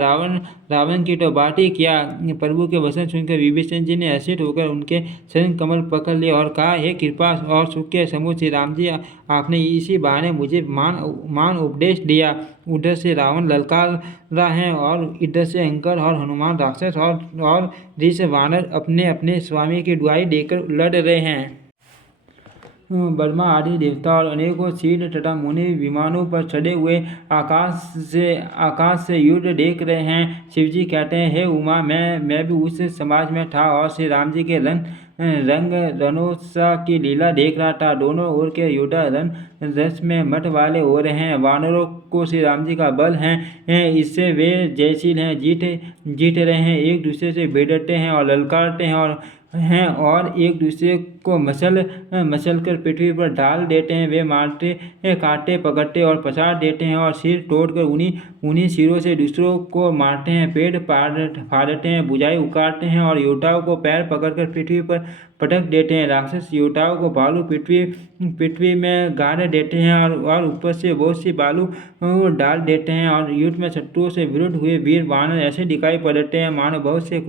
रावण की तो बात ही क्या। प्रभु के वचन सुनकर विभीषण जी ने हर्षित होकर उनके चरण कमल पकड़ लिए और कहा, हे कृपा और सुख के समूह श्री राम जी, आपने इसी बहाने मुझे मान उपदेश दिया। उधर से रावण ललकार रहा है और इधर से अंकर और हनुमान राक्षस और ऋष वानर अपने अपने स्वामी की दुहाई देकर लड़ रहे हैं। ब्रह्मा आदि देवता और अनेकों सिद्ध तथा मुनि विमानों पर चढ़े हुए आकाश से युद्ध देख रहे हैं। शिवजी कहते हैं, हे उमा, मैं भी उस समाज में था और श्री राम जी के रंग रणोत्सव की लीला देख रहा था। दोनों ओर के योद्धा रण रस में मठ वाले हो रहे हैं। वानरों को श्री राम जी का बल है, इससे वे जयशील हैं, जीत रहे हैं, एक दूसरे से भिड़ते हैं और ललकारते हैं हैं और एक दूसरे को मसल कर पृथ्वी पर डाल देते हैं। वे मारते, काटते, पकड़ते और पछाड़ देते हैं और सिर तोड़कर उन्हीं सिरों से दूसरों को मारते हैं। पेड़ फाड़ते हैं, भुजाएं उखाड़ते हैं और योद्धाओं को पैर पकड़कर पृथ्वी पर पटक देते हैं। राक्षस योद्धाओं को बालू पृथ्वी में गाड़ देते हैं और ऊपर से बहुत सी बालू डाल देते हैं। और युद्ध में शत्रुओं से विरुद्ध हुए वीर वानर ऐसे दिखाई पड़ते हैं मानो बहुत से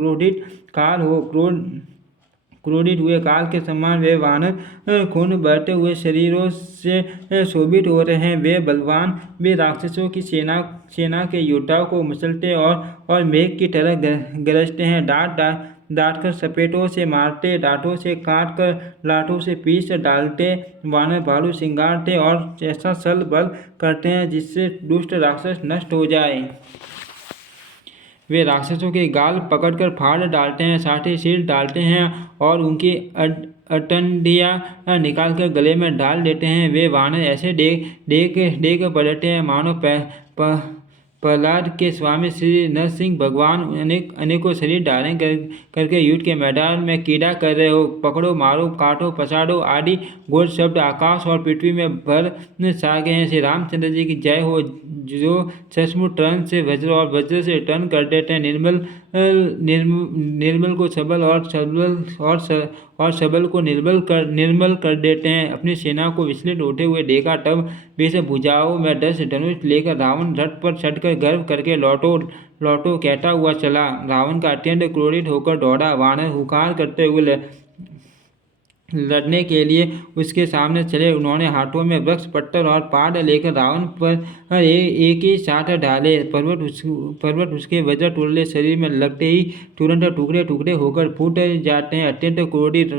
क्रोधित हुए काल के समान वे वानर खून बहते हुए शरीरों से शोभित हो रहे हैं। वे बलवान, वे राक्षसों की सेना के योद्धाओं को मसलते और मेघ की तरह गरजते हैं। डांट कर सपेटों से मारते, डांटों से काट कर, लाठों से पीस डालते वानर भालू सिंगारते और ऐसा छल बल करते हैं जिससे दुष्ट राक्षस नष्ट हो जाए। वे राक्षसों के गाल पकड़कर फाड़ डालते हैं, साथ ही सिर डालते हैं और उनकी अटंडियाँ निकालकर गले में डाल देते हैं। वे वानर ऐसे देख पड़ते हैं मानो प्रहलाद के स्वामी श्री नरसिंह भगवान अनेकों शरीर धारण करके युद्ध के मैदान में क्रीड़ा कर रहे हो। पकड़ो, मारो, काटो, पछाड़ो आदि घोर शब्द आकाश और पृथ्वी में भर छा गए हैं। श्री रामचंद्र जी की जय हो, जो सचमुच टर्न से वज्र और वज्र से टर्न कर देते हैं। निर्मल को सबल और सबल को निर्मल कर देते हैं। अपनी सेना को विचलित होते हुए देखा, तब वे भुजाओं में 10 धनुष लेकर रावण रथ पर चढ़कर गर्व करके लौटो कहता हुआ चला। रावण का अत्यंत क्रोधित होकर दौड़ा। वानर हुंकार करते हुए लड़ने के लिए उसके सामने चले। उन्होंने हाथों में वृक्ष, पत्थर और पहाड़ लेकर रावण पर एक ही साथ डाले। पर्वत उसके वज्र तुल्य शरीर में लगते ही तुरंत टुकड़े टुकड़े होकर फूट जाते हैं। अत्यंत क्रोधित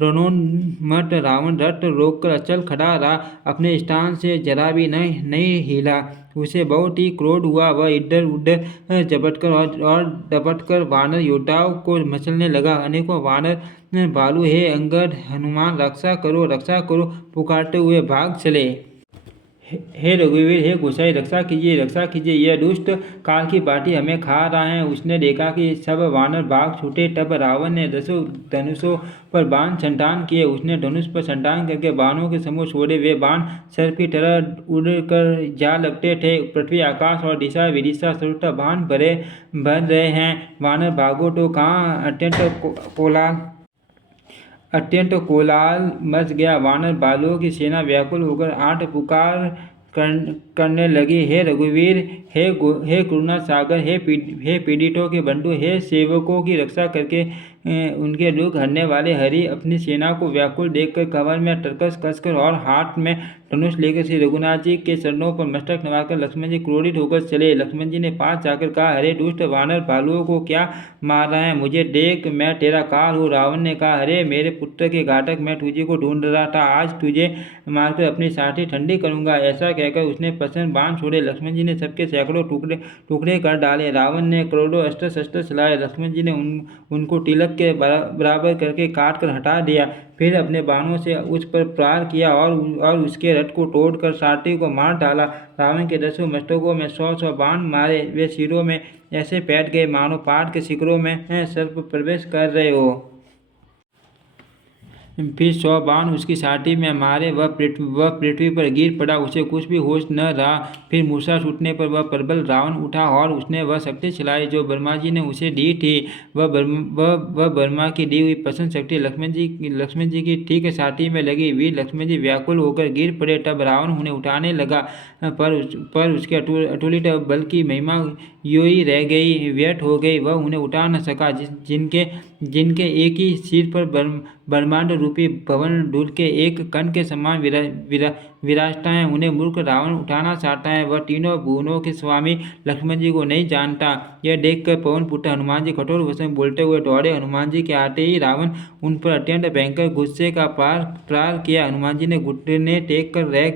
रणोन्मत्त रावण रथ रोककर अचल खड़ा रहा, अपने स्थान से जरा भी नहीं हिला। उसे बहुत ही क्रोध हुआ। वह इधर उधर झपटकर वानर योद्धाओं को मचलने लगा। अनेकों वानर भालू हे अंगद, हनुमान रक्षा करो पुकारते हुए भाग चले। हे रघुवीर, हे गोसाई रक्षा कीजिए, यह दुष्ट काल की बाटी हमें खा रहा है। उसने देखा कि सब वानर भाग छूटे। तब रावण ने 10 धनुषों पर बाण संतान किए। उसने धनुष पर संतान करके बाणों के समूह छोड़े। वे बाण सर्प की तरह उड़कर जा लगते थे। पृथ्वी, आकाश और दिशा विदिशा सर्वथा बाण भर रहे हैं। वानर भागो तो कहाँ, अत्यंत कोलाहल मच गया। वानर बालुओं की सेना व्याकुल होकर आठ पुकार करने लगी। हे रघुवीर, हे करुणा सागर, हे पीड़ितों के बंधु, हे सेवकों की रक्षा करके उनके दुख हरने वाले हरि। अपनी सेना को व्याकुल देखकर कमर में तरकस कसकर और हाथ में धनुष लेकर श्री रघुनाथ जी के चरणों पर मस्तक नवाकर लक्ष्मण जी क्रोधित होकर चले। लक्ष्मण जी ने पास जाकर कहा, अरे दुष्ट वानर भालुओं को क्या मार रहा है? मुझे देख, मैं तेरा काल हूँ। रावण ने कहा, अरे मेरे पुत्र के घातक, मैं तुझे को ढूंढ रहा था। आज तुझे मारकर अपनी छाती ठंडी करूंगा। ऐसा कहकर उसने प्रसन्न बाण छोड़े। लक्ष्मण जी ने सबके सैकड़ों टुकड़े कर डाले। रावण ने करोड़ों अस्त्र शस्त्र चलाए। लक्ष्मण जी ने उनको तिलक के बराबर करके काट कर हटा दिया। फिर अपने बाणों से उस पर प्रहार किया और उसके रथ को तोड़कर सारथी को मार डाला। रावण के 10 मस्तकों में 100 बाण मारे। वे सिरों में ऐसे बैठ गए मानो पहाड़ के शिखरों में सर्प प्रवेश कर रहे हो। फिर 100 बाण उसकी छाती में मारे। वह पृथ्वी पर गिर पड़ा। उसे कुछ भी होश न रहा। फिर मूर्छा छूटने पर वह प्रबल रावण उठा और उसने वह शक्ति चलाई जो ब्रह्मा जी ने उसे दी थी। वह ब्रह्मा की दी हुई प्रसन्न शक्ति लक्ष्मण जी की ठीक छाती में लगी। वीर लक्ष्मण जी व्याकुल होकर गिर पड़े। तब रावण उन्हें उठाने लगा, पर उसके अतुलित बल की महिमा यूं ही रह गई, व्यर्थ हो गई। वह उन्हें उठा न सका। जिनके एक ही सिर पर ब्रह्मांड रूपी भवन ढूल के एक कण के समान विराजता है, उन्हें मूर्ख रावण उठाना चाहता है। वह तीनों भुवनों के स्वामी लक्ष्मण जी को नहीं जानता। यह देखकर पवन पुत्र हनुमान जी कठोर वचन में बोलते हुए दौड़े। हनुमान जी के आते ही रावण उन पर अत्यंत भयंकर गुस्से का प्रहार किया। हनुमान जी ने घुटने टेक कर रह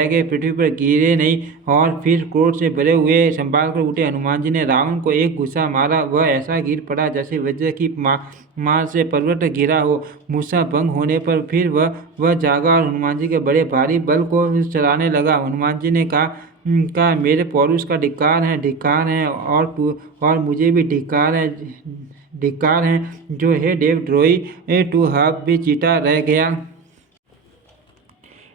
गए, पृथ्वी पर गिरे नहीं और फिर क्रोध से भरे हुए संभाल कर उठे। हनुमान जी ने रावण को एक गुस्सा मारा। वह ऐसा गिर पड़ा जैसे वज्र की मार से पर्वत गिरा हो। मूसा भंग होने पर फिर वह जागा और हनुमान जी के बड़े भारी बल को चलाने लगा। हनुमान जी ने कहा, मेरे पौरुष का धिक्कार है और मुझे भी धिक्कार है। धिक्कार है, जो हे देव द्रोही टू हाफ भी चीटा रह गया।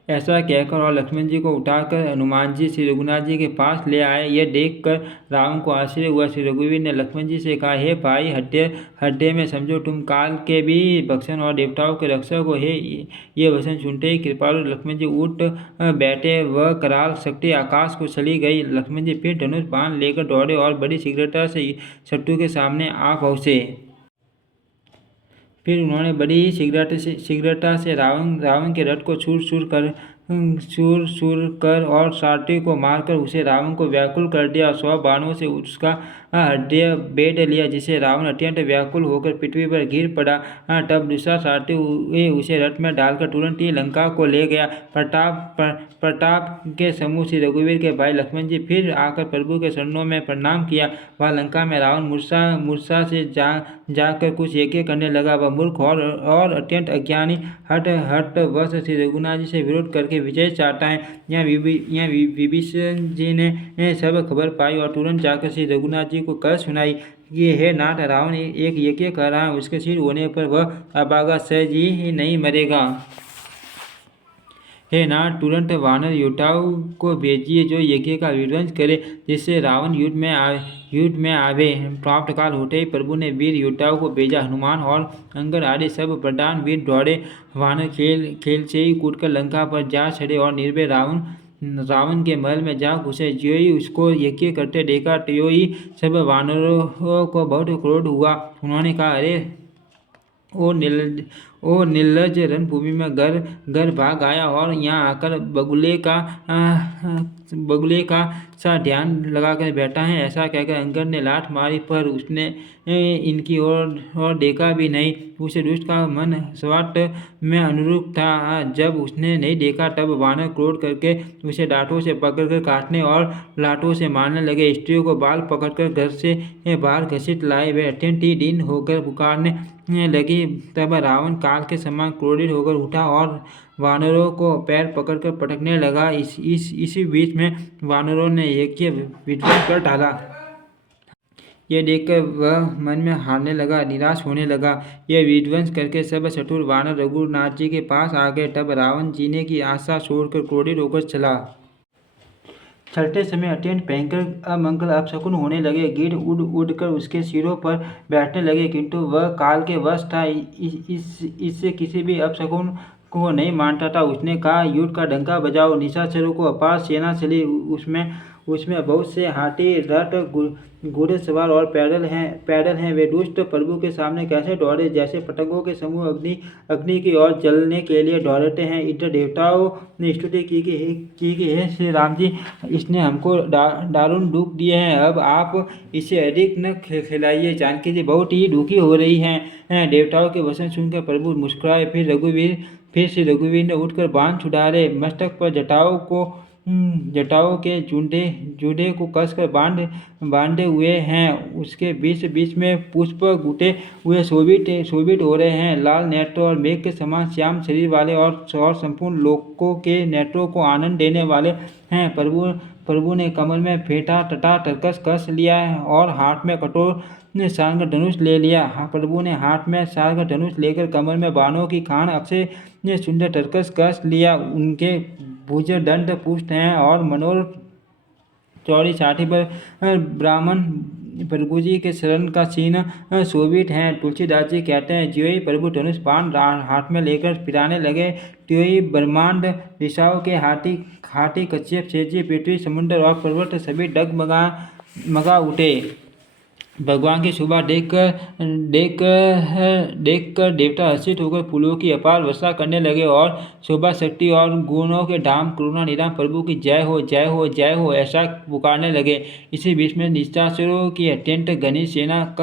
ऐसा कहकर और लक्ष्मण जी को उठाकर हनुमान जी श्री रघुनाथ जी के पास ले आए। यह देखकर रावण को आश्चर्य हुआ। श्री रघुवीर ने लक्ष्मण जी से कहा, हे भाई हड्डे में समझो, तुम काल के भी भक्षण और देवताओं के रक्षक हो। हे ये वचन सुनते ही कृपालु लक्ष्मण जी उठ बैठे। वह कराल शक्ति आकाश को चली गई। लक्ष्मण जी फिर धनुष बाण लेकर दौड़े और बड़ी शीघ्रता से शत्रु के सामने आ पहुँचे। फिर उन्होंने बड़ी ही शीघ्रता से रावण के रथ को चूर कर और सारथी को मारकर उसे रावण को व्याकुल कर दिया। 100 बाणों से उसका हृदय बेध लिया, जिसे रावण अत्यंत व्याकुल होकर पृथ्वी पर गिर पड़ा। तब दूसरा सारथी उसे रथ में डालकर तुरंत ही लंका को ले गया। प्रताप के समूह श्री रघुवीर के भाई लक्ष्मण जी फिर आकर प्रभु के चरणों में प्रणाम किया। वह लंका में रावण मूर्छा से जाकर कुछ यज्ञ करने लगा। वह मूर्ख और अत्यंत अज्ञानी हट वश श्री रघुनाथ जी से विरोध करके विजय चाहता है। यहाँ विभीषण जी ने सब खबर पाई और तुरंत जाकर श्री रघुनाथ जी को कह सुनाई कि हे नाथ, रावण एक यज्ञ कर रहा है, उसके सिर होने पर वह अभागा सहज ही नहीं मरेगा। हे नाथ, तुरंत वानर योद्धाओं को भेजिए जो यज्ञ का विध्वंस करे, जिससे रावण युद्ध में आवे। प्राप्त काल होते ही प्रभु ने वीर योद्धाओं को भेजा। हनुमान और अंगद आदि सब प्रधान वीर दौड़े। वानर खेल से ही कूदकर लंका पर जा चढ़े और निर्भय रावण के महल में जा घुसे। ज्यों ही उसको यज्ञ करते देखा, त्यों ही सब वानरों को बहुत क्रोध हुआ। उन्होंने कहा, अरे ओ निर्लज, रणभूमि में घर भाग आया और यहाँ आकर बगुले का सा ध्यान लगाकर बैठा है। ऐसा कहकर अंगद ने लात मारी, पर उसने इनकी ओर देखा भी नहीं। उसे दुष्ट का मन स्वार्थ में अनुरूप था। जब उसने नहीं देखा, तब वानर क्रोध करके उसे डांटों से पकड़कर काटने और लातों से मारने लगे। स्त्रियों को बाल पकड़कर घर से बाहर घसीट लाए। वे अत्यंत ही दीन होकर पुकारने लगी। तब रावण काल के समान क्रोधित होकर उठा और वानरों को पैर पकड़कर पटकने लगा। इसी बीच में वानरों ने यज्ञ विध्वंस कर डाला। यह देखकर वह मन में हारने लगा, निराश होने लगा। यह विध्वंस करके सब चतुर वानर रघुनाथ जी के पास आ गए। तब रावण जीने की आशा छोड़कर क्रोधित होकर चला। चलते समय अत्यंत भयंकर अमंगल अपशकुन होने लगे। गिद्ध उड़ कर उसके सिरों पर बैठने लगे, किंतु वह काल के वश था, इससे किसी भी अपशकुन को नहीं मानता था। उसने कहा, युद्ध का डंका बजाओ। निशाचरों को अपार सेना चली। उसमें बहुत से हाथी, रथ, घुड़सवार और पैदल हैं। वे दुष्ट प्रभु के सामने कैसे दौड़े, जैसे पतंगों के समूह अग्नि की ओर जलने के लिए दौड़ते हैं। इधर देवताओं ने स्तुति की कि हे श्री राम जी, इसने हमको दारुण दुख दिए हैं, अब आप इसे अधिक न खिलाइए। जानकी जी बहुत ही दुखी हो रही हैं। देवताओं के वचन सुनकर प्रभु मुस्कुराए। फिर श्री रघुवीर ने उठकर बाण छुड़ाए। मस्तक पर जटाओं के जूड़े को कसकर बांधे हुए हैं। उसके बीच में पुष्प गुटे हुए शोभित हो रहे हैं। लाल नेत्र और मेघ के समान श्याम शरीर वाले और संपूर्ण लोकों के नेत्रों को आनंद देने वाले हैं। प्रभु ने कमर में फेंटा तथा तरकस कस लिया और हाथ में कठोर सारंग धनुष ले लिया। प्रभु ने हाथ में सारंग धनुष लेकर कमर में बाणों की खान अक्षय सुंदर तरकस कस लिया। उनके भुज दंड पुष्ट हैं और मनोर चौड़ी छाती पर ब्राह्मण प्रभु जी के शरण का चिन्ह शोभित है। तुलसीदास जी कहते हैं, ज्यों ही प्रभु धनुष बाण हाथ में लेकर पिराने लगे, त्यों ही ब्रह्मांड दिशाओं के हाथी कच्छप शेषजी पृथ्वी समुद्र और पर्वत सभी डगमगा उठे। भगवान की शोभा देखकर देवता हर्षित होकर फूलों की अपार वर्षा करने लगे और शोभा शक्ति और गुणों के धाम करुणा निधान प्रभु की जय हो, जय हो, जय हो ऐसा पुकारने लगे। इसी बीच में निशाचरों की अत्यंत घनी सेना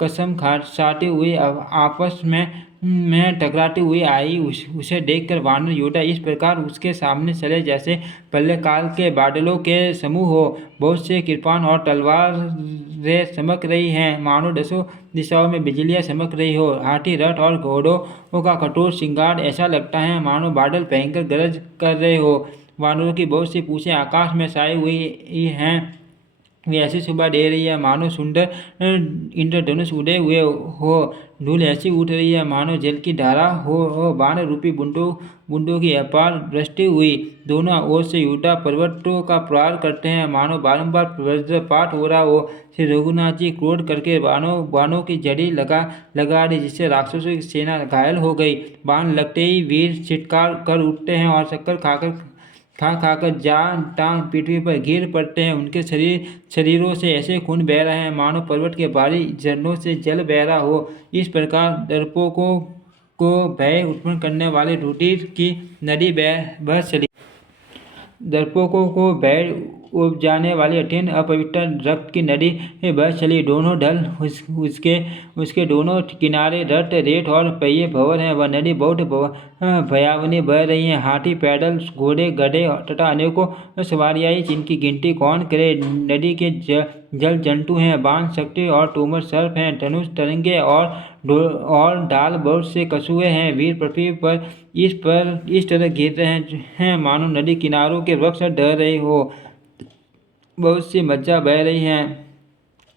कसम खाती हुई आपस में टकराती हुई आई। उसे देखकर वानर योद्धा इस प्रकार उसके सामने चले जैसे प्रलय काल के बादलों के समूह हो। बहुत से कृपाण और तलवारें चमक रही हैं, मानो 10 दिशाओं में बिजलियां चमक रही हो। हाथी, रथ और घोड़ों का कठोर श्रृंगार ऐसा लगता है मानो बादल भयंकर गरज कर रहे हो। वानरों की बहुत सी पूंछें आकाश में छाई हुई हैं। वे ऐसी शोभा दे रही है मानो सुंदर इंद्रधनुष उड़े हुए हो। धूल ऐसी उठ रही है मानो जल की धारा हो। बाण रूपी बूंदों की अपार वृष्टि हुई। दोनों ओर से योद्धा पर्वतों का प्रहार करते हैं मानो बारंबार वज्रपात हो रहा हो। श्री रघुनाथ जी क्रोध करके बाणों की जड़ी लगा दी, जिससे राक्षसों की सेना घायल हो गई। बाण लगते ही वीर चित्कार कर उठते हैं और शक्कर खाकर जान टांग पृथ्वी पर गिर पड़ते हैं। उनके शरीरों से ऐसे खून बह रहे हैं मानो पर्वत के भारी झरनों से जल बह रहा हो। इस प्रकार डरपोकों को भय उत्पन्न करने वाले रुधिर की नदी बह चली। डरपोकों को भय उपजाने वाली अत्यंत अपवित्र रक्त की नदी बह चली। दोनों ढल उसके दोनों किनारे रक्त रेत और पहिए भंवर हैं। वह नदी बहुत भयावनी बह रही है। हाथी, पैदल, घोड़े, गधे तथा अनेकों सवारियाँ, जिनकी गिनती कौन करे। नदी के जल जंतु हैं, बाण, शक्ति और तोमर सर्प हैं, धनुष, तरंगे और डाल बहुत से कछुए हैं। वीर पृथ्वी पर इस तरह गिर रहे हैं मानो नदी किनारों के वृक्ष ढह रहे हो। बहुत सी मज्जा बह रही है।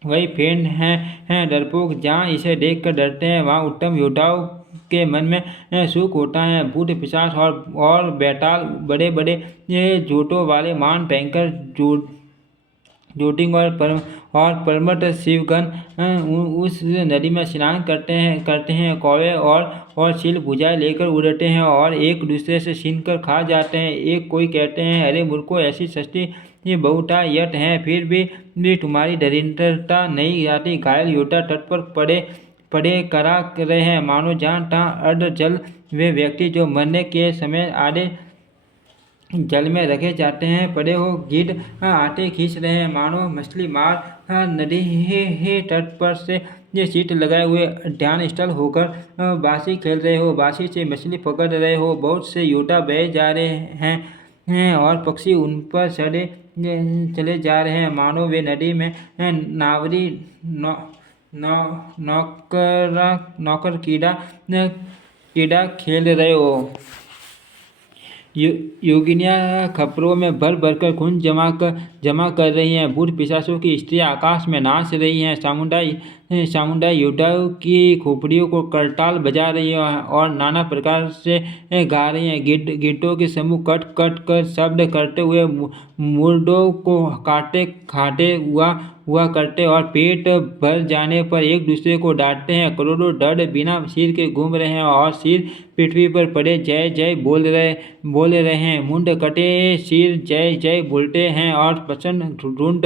वही फेन हैं डरपोक। जहाँ इसे देखकर डरते हैं वहाँ उत्तम योद्धाओं के मन में सुख होता है। भूत पिशाच और बैताल बड़े बड़े जोटों वाले मान, भयंकर जोटिंग और परमट शिवगण उस नदी में स्नान करते हैं। कौवे और चील भुजाएं लेकर उड़ते हैं और एक दूसरे से छीन कर खा जाते हैं। एक कोई कहते हैं, अरे मूर्खों, ऐसी सस्ती बहुतायत हैं, फिर भी तुम्हारी दरिद्रता नहीं जाती। घायल योद्धा तट पर पड़े करा रहे हैं मानो जहाँ तहाँ अर्ध जल। वे व्यक्ति जो मरने के समय आधे जल में रखे जाते हैं पड़े हो। गिद्ध आटे खींच रहे हैं मानो मछली मार नदी तट पर से ये सीट लगाए हुए ध्यान स्थल होकर बांसी खेल रहे हो। बांसी से मछली पकड़ रहे हो। बहुत से योद्धा बह जा रहे हैं और पक्षी उन पर चले जा रहे हैं मानो वे नदी में नावरी नौकर कीड़ा खेल रहे हो। योगिनियाँ खपरों में भर भरकर खून जमा कर रही हैं। भूत पिशाचों की स्त्रियाँ आकाश में नाच रही हैं। सामुदाई योद्धाओं की खोपड़ियों को करताल बजा रही हैं और नाना प्रकार से गा रही हैं। गिद्धों के समूह कट कट कर शब्द करते हुए मुर्दों को खाते हुआ करते और पेट भर जाने पर एक दूसरे को डांटते हैं। करोड़ों दर्द बिना सिर के घूम रहे हैं और सिर पृथ्वी पर पड़े जय जय बोल रहे हैं। मुंड कटे सिर जय जय बोलते हैं और प्रचंड ढूंढ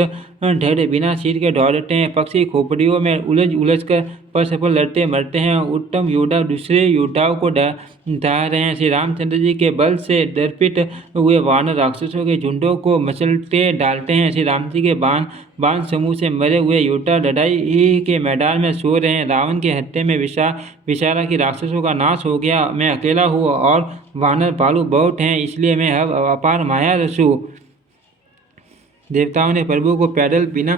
ढेर बिना सिर के दौड़ते हैं। पक्षी खोपड़ियों में उलझ कर परस्पर लड़ते मरते हैं। उत्तम योद्धा दूसरे योद्धाओं को ढा रहे हैं। श्री रामचंद्र जी के बल से दर्पित हुए वानर राक्षसों के झुंडों को मचलते डालते हैं। श्री राम जी के बाण समूह से मरे हुए योद्धा लड़ाई के मैदान में सो रहे हैं। रावण के हत्या में विचारा कि राक्षसों का नाश हो गया, मैं अकेला हूँ और वानर भालू बहुत हैं, इसलिए मैं अब अपार माया रसूँ। देवताओं ने प्रभु को पैदल बिना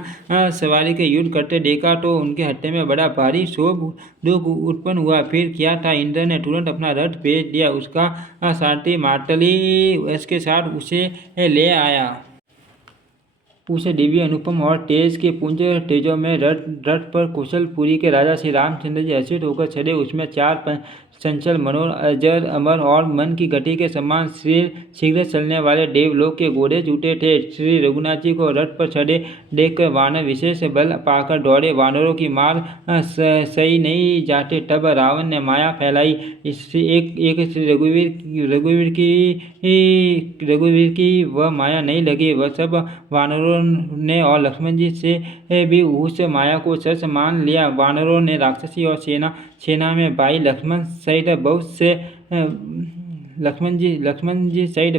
सवारी के युद्ध करते देखा तो उनके हत्या में बड़ा भारी शोक दुख उत्पन्न हुआ। फिर किया था, इंद्र ने तुरंत अपना रथ भेज दिया। उसका सारथी मातली उसके साथ उसे ले आया। उसे दिव्य, अनुपम और तेज के पुंज तेजों में रथ पर कुशलपुरी के राजा श्री रामचंद्र जी हर्षित होकर चढ़े। उसमें 4 चंचल, मनोहर, अजर, अमर और मन की गति के समान शीघ्र चलने वाले देवलोक के घोड़े जुटे थे। श्री रघुनाथ जी को रथ पर चढ़े देखकर वानर विशेष बल पाकर दौड़े। वानरों की मार सही नहीं जाते, तब रावण ने माया फैलाई। एक श्री रघुवीर की वह माया नहीं लगी। वह सब वानरों ने और लक्ष्मण जी से भी उस माया को सच मान लिया। वानरों ने राक्षसी और सेना में भाई लक्ष्मण सहित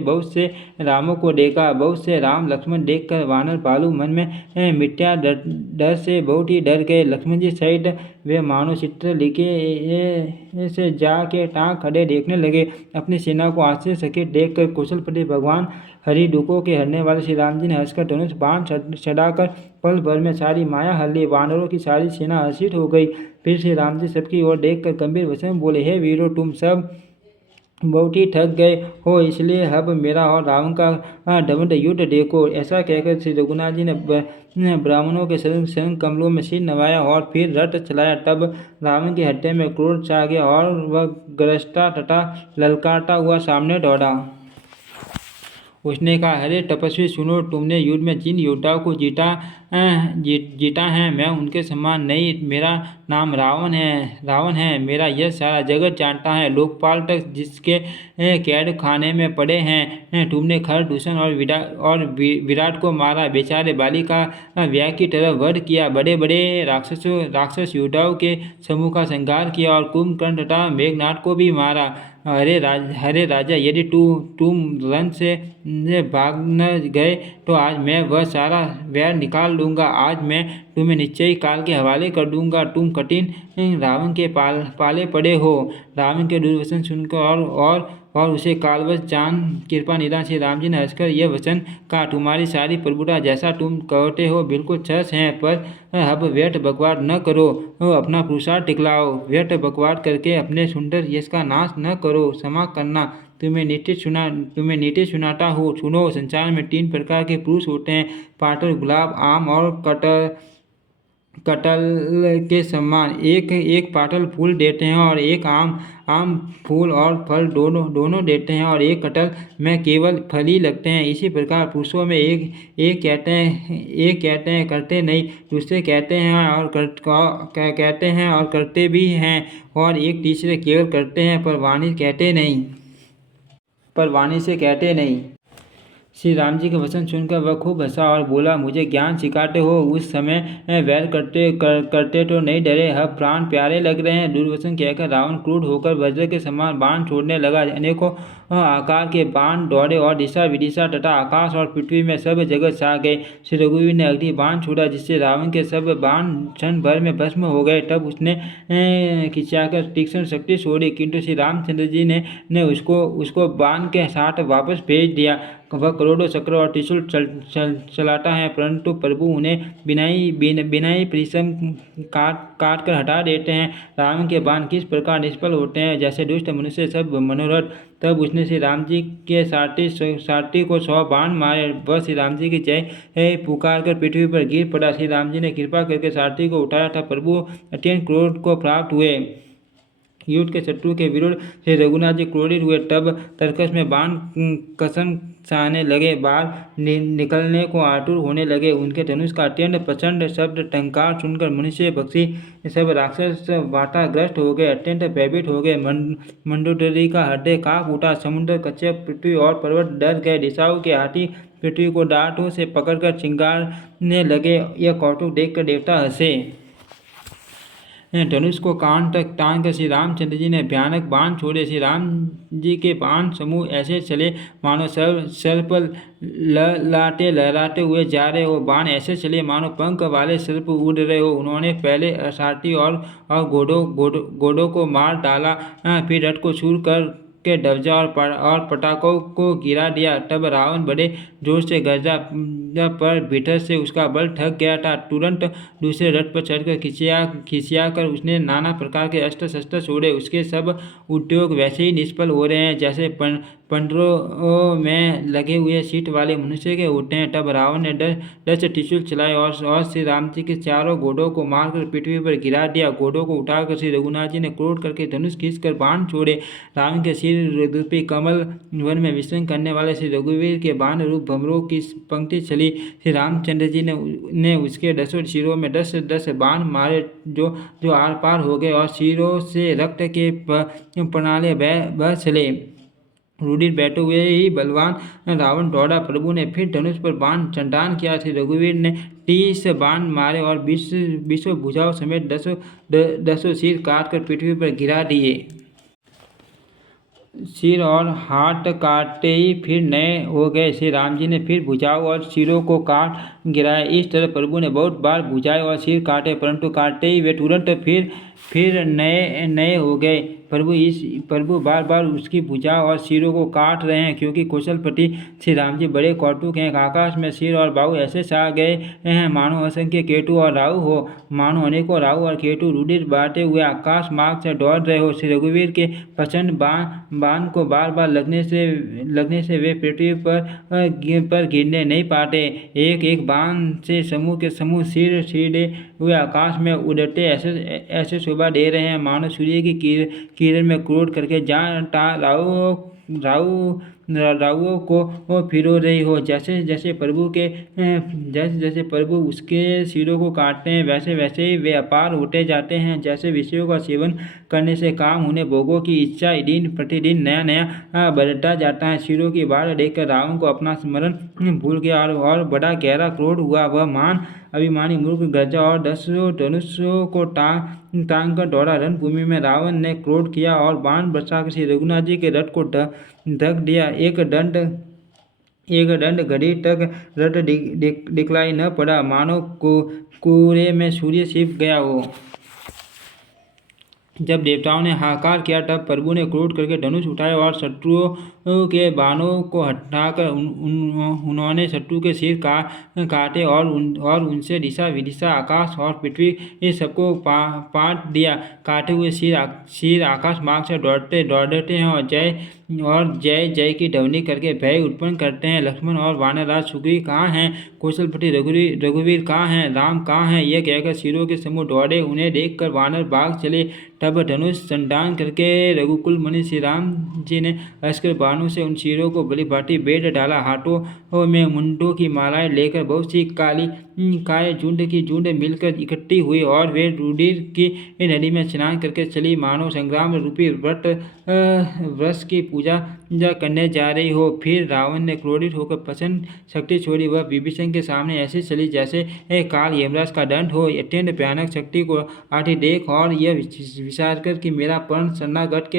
बहुत से रामों को देखा। बहुत से राम लक्ष्मण देखकर वानर भालू मन में मिथ्या डर से बहुत ही डर गए। लक्ष्मण जी सहित वे मानो चित्र लिखे से जाके टाँग खड़े देखने लगे। अपनी सेना को आश्चर्यचकित देखकर कुशलपति भगवान हरि दुखों के हरने वाले श्री राम जी ने हंसकर धनुष बाण चढ़ाकर पल भर में सारी माया हर ली। वानरों की सारी सेना हर्षित हो गई। फिर श्री राम जी सबकी ओर देखकर गंभीर वचन बोले, हे वीरों, तुम सब बहुत ही थक गए हो, इसलिए अब मेरा और रावण का दंड युद्ध देखो। ऐसा कहकर श्री रघुनाथ जी ने ब्राह्मणों के शरण कमलों में सिर नवाया और फिर रथ चलाया। तब रावण के हृदय में क्रोध छा गया और वह गरजता तथा ललकारता हुआ सामने दौड़ा। उसने कहा, अरे तपस्वी सुनो, तुमने युद्ध में जिन योद्धाओं को जीता है, मैं उनके समान नहीं। मेरा नाम रावण है। मेरा यह सारा जगत जानता है। लोकपाल तक जिसके कैद खाने में पड़े हैं। तुमने खर, दूषण और विराट को मारा। बेचारे बाली का व्याह की तरह वध किया। बड़े बड़े राक्षस योद्धाओं के समूह का संहार किया और कुंभकर्ण तथा मेघनाद को भी मारा। अरे राजा, यदि तुम रण से भाग न गए तो आज मैं वह सारा वैर निकाल लूँगा। आज मैं तुम्हें निश्चय ही काल के हवाले कर दूंगा। तुम कठिन रावण के पाले पड़े हो। रावण के दुर्वचन सुनकर और उसे कालवश जान कृपा निधान श्री राम जी ने हंसकर यह वचन कहा, तुम्हारी सारी प्रभुता जैसा तुम कहते हो बिल्कुल सच है, पर अब व्यर्थ बकवाद न करो, अपना पुरुषार्थ दिखलाओ। व्यर्थ बकवाद करके अपने सुंदर यश का नाश न करो। क्षमा करना, तुम्हें नीति सुनाता हूँ। सुनो, संसार में 3 प्रकार के पुरुष होते हैं, पाटल, गुलाब, आम और कटल के समान। एक पाटल फूल देते हैं और एक आम फूल और फल दोनों देते हैं, और एक कटल में केवल फल ही लगते हैं। इसी प्रकार पुरुषों में एक कहते हैं करते नहीं, दूसरे कहते हैं और करते भी हैं, और एक तीसरे केवल करते हैं पर वाणी से कहते नहीं। श्री राम जी के वचन सुनकर वह खूब हंसा और बोला, मुझे ज्ञान सिखाते हो। उस समय वैर करते तो नहीं डरे, अब प्राण प्यारे लग रहे हैं। दुर्वचन कहकर रावण क्रुद्ध होकर वज्र के समान बाण छोड़ने लगा। अनेकों आकार के बाण दौड़े और दिशा विदिशा तथा आकाश और पृथ्वी में सब जगह छा गए। श्री रघुवीर ने अग्नि बाण छोड़ा, जिससे रावण के सब बाण क्षण भर में भस्म हो गए। तब उसने खिंचाकर तीक्ष्ण शक्ति छोड़ी, किंतु श्री रामचंद्र जी ने उसको बाण के साथ वापस भेज दिया। वह करोड़ों चक्र और त्रिशूल चलाता है, परंतु प्रभु उन्हें बिना ही परिश्रम काट कर हटा देते हैं। रावण के बाण किस प्रकार निष्फल होते हैं, जैसे दुष्ट मनुष्य सब मनोरथ। तब उसने श्री राम जी के सारथी को 100 बाण मारे। वह श्री राम जी की जय पुकार कर पृथ्वी पर गिर पड़ा। श्री राम जी ने कृपा करके सारथी को उठाया था। प्रभु अत्यंत क्रोध को प्राप्त हुए। युद्ध के शत्रु के विरुद्ध श्री रघुनाथ जी क्रोधित हुए। तब तरकस में बाण कसन चाहने लगे, बाल निकलने को आतुर होने लगे। उनके धनुष का अत्यंत प्रचंड शब्द टंकार सुनकर मनुष्य पक्षी सब राक्षस वाताग्रस्त हो गए, अत्यंत भयभीत हो गए। मंदोदरी का हृदय कांप उठा। समुद्र, कच्छप, पृथ्वी और पर्वत डर गए। दिशाओं के हाथी पृथ्वी को दांतों से पकड़कर चिंगारने लगे। यह कौतुक देखकर देवता हंसे। धनुष को कान तक तान कर श्री रामचंद्र जी ने भयानक बाण छोड़े। श्री राम जी के बाण समूह ऐसे चले मानो सर्प लहराते हुए जा रहे हो। बाण ऐसे चले मानो पंख वाले सर्प उड़ रहे हो। उन्होंने पहले सारथी और घोड़ों को मार डाला, फिर रथ को चूर कर के ध्वजा और पटाखों को गिरा दिया। तब रावण बड़े जोर से गरजा, पर भीतर से उसका बल थक गया था। तुरंत दूसरे रथ पर चढ़कर खिसिया कर उसने नाना प्रकार के अस्त्र शस्त्र छोड़े। उसके सब उद्योग वैसे ही निष्फल हो रहे हैं जैसे पंडरों में लगे हुए सीट वाले मनुष्य के होते हैं। तब रावण ने 10 त्रिशूल चलाए और श्री राम जी के चारों घोड़ों को मारकर पृथ्वी पर गिरा दिया। घोड़ों को उठाकर श्री रघुनाथ जी ने क्रोध करके धनुष खींचकर बाण छोड़े। रावण के सिर रूपी कमल वन में विचरण करने वाले श्री रघुवीर के बाण रूप भंवरों की पंक्ति चली। श्री रामचंद्र जी ने उसके 10 सिरों में 10 बाण मारे, जो आर पार हो गए और सिरों से रक्त के प्रणाले बह चले। रूढ़ित बैठे हुए ही बलवान रावण दौड़ा। प्रभु ने फिर धनुष पर बाण चंडान किया। श्री रघुवीर ने 30 बाण मारे और 20 भुजाओं समेत 10 सिर काटकर पृथ्वी पर गिरा दिए। सिर और हाथ काटते ही फिर नए हो गए। श्री राम जी ने फिर भुजाओं और सिरों को काट गिराया। इस तरह प्रभु ने बहुत बार भुजाएं और सिर काटे, परंतु काटते ही वे तुरंत फिर नए हो गए। प्रभु बार बार उसकी भुजा और सिरों को काट रहे हैं, क्योंकि कौशलपति श्री राम जी बड़े कौतुक हैं। आकाश में सिर और बाहु ऐसे छा गए हैं मानो असंख्य केतु और राहु हो, मानो अनेकों राहु और केतु रुधिर बहाते हुए आकाश मार्ग से दौड़ रहे हो। श्री रघुवीर के प्रचंड बाण को बार बार लगने से वे पृथ्वी पर गिरने नहीं पाते। एक एक बाण से समूह के समूह सिर सीधे हुए आकाश में उड़ते ऐसे शोभा दे रहे हैं, मानो सूर्य की किरण में क्रोध करके जहाँ राहुओं को फिरो रही हो। जैसे जैसे प्रभु उसके सिरों को काटते हैं, वैसे वैसे ही वे अपार होते जाते हैं। जैसे विषयों का सेवन करने से काम उन्हें भोगों की इच्छा दिन प्रतिदिन नया नया बढ़ता जाता है। सिरों की बाढ़ देखकर रावण को अपना स्मरण भूल गया और बड़ा गहरा क्रोध हुआ। वह मान अभिमानी मूर्ख गर्जा और 10 धनुषों को टांग कर दौड़ा। रणभूमि में रावण ने क्रोध किया और बाण बरसाकर श्री रघुनाथ जी के रथ को ढक दिया। एक दंड घड़ी तक रथ दिखलाई न पड़ा, मानो कुएं में सूर्य छिप गया हो। जब देवताओं ने हाहाकार किया तब प्रभु ने क्रोध करके धनुष उठाया और शत्रुओं के बाणों को हटाकर उन्होंने शत्रु के सिर काटे और उनसे दिशा विदिशा आकाश और पृथ्वी सबको पाट दिया। काटे हुए सिर आकाश मार्ग से दौड़ते हैं और जय जय की ध्वनि करके भय उत्पन्न करते हैं। लक्ष्मण और वानरराज सुग्रीव कहाँ हैं? कौशलपति रघुवीर कहाँ हैं? राम कहाँ हैं? यह कहकर सिरों के समूह दौड़े। उन्हें देखकर वानर भाग चले। तब धनुष संधान करके रघुकुल मुनि श्री राम जी ने अस्त्र बाणों से उन सिरों को भली भांति बेट डाला। हाथों में मुंडों की मालाएं लेकर बहुत सी काय झुंड की झुंड मिलकर इकट्ठी हुई और वे रुधिर की नदी में स्नान करके चली, मानो संग्राम रूपी व्रत की पूजा करने जा रही हो। फिर रावण ने क्रोधित होकर प्रचंड शक्ति छोड़ी। वह विभीषण के सामने ऐसे चली जैसे काल यमराज का दंड हो। अत्यंत भयानक शक्ति को आती देख और यह विचार कर कि मेरा पर्ण शरणागत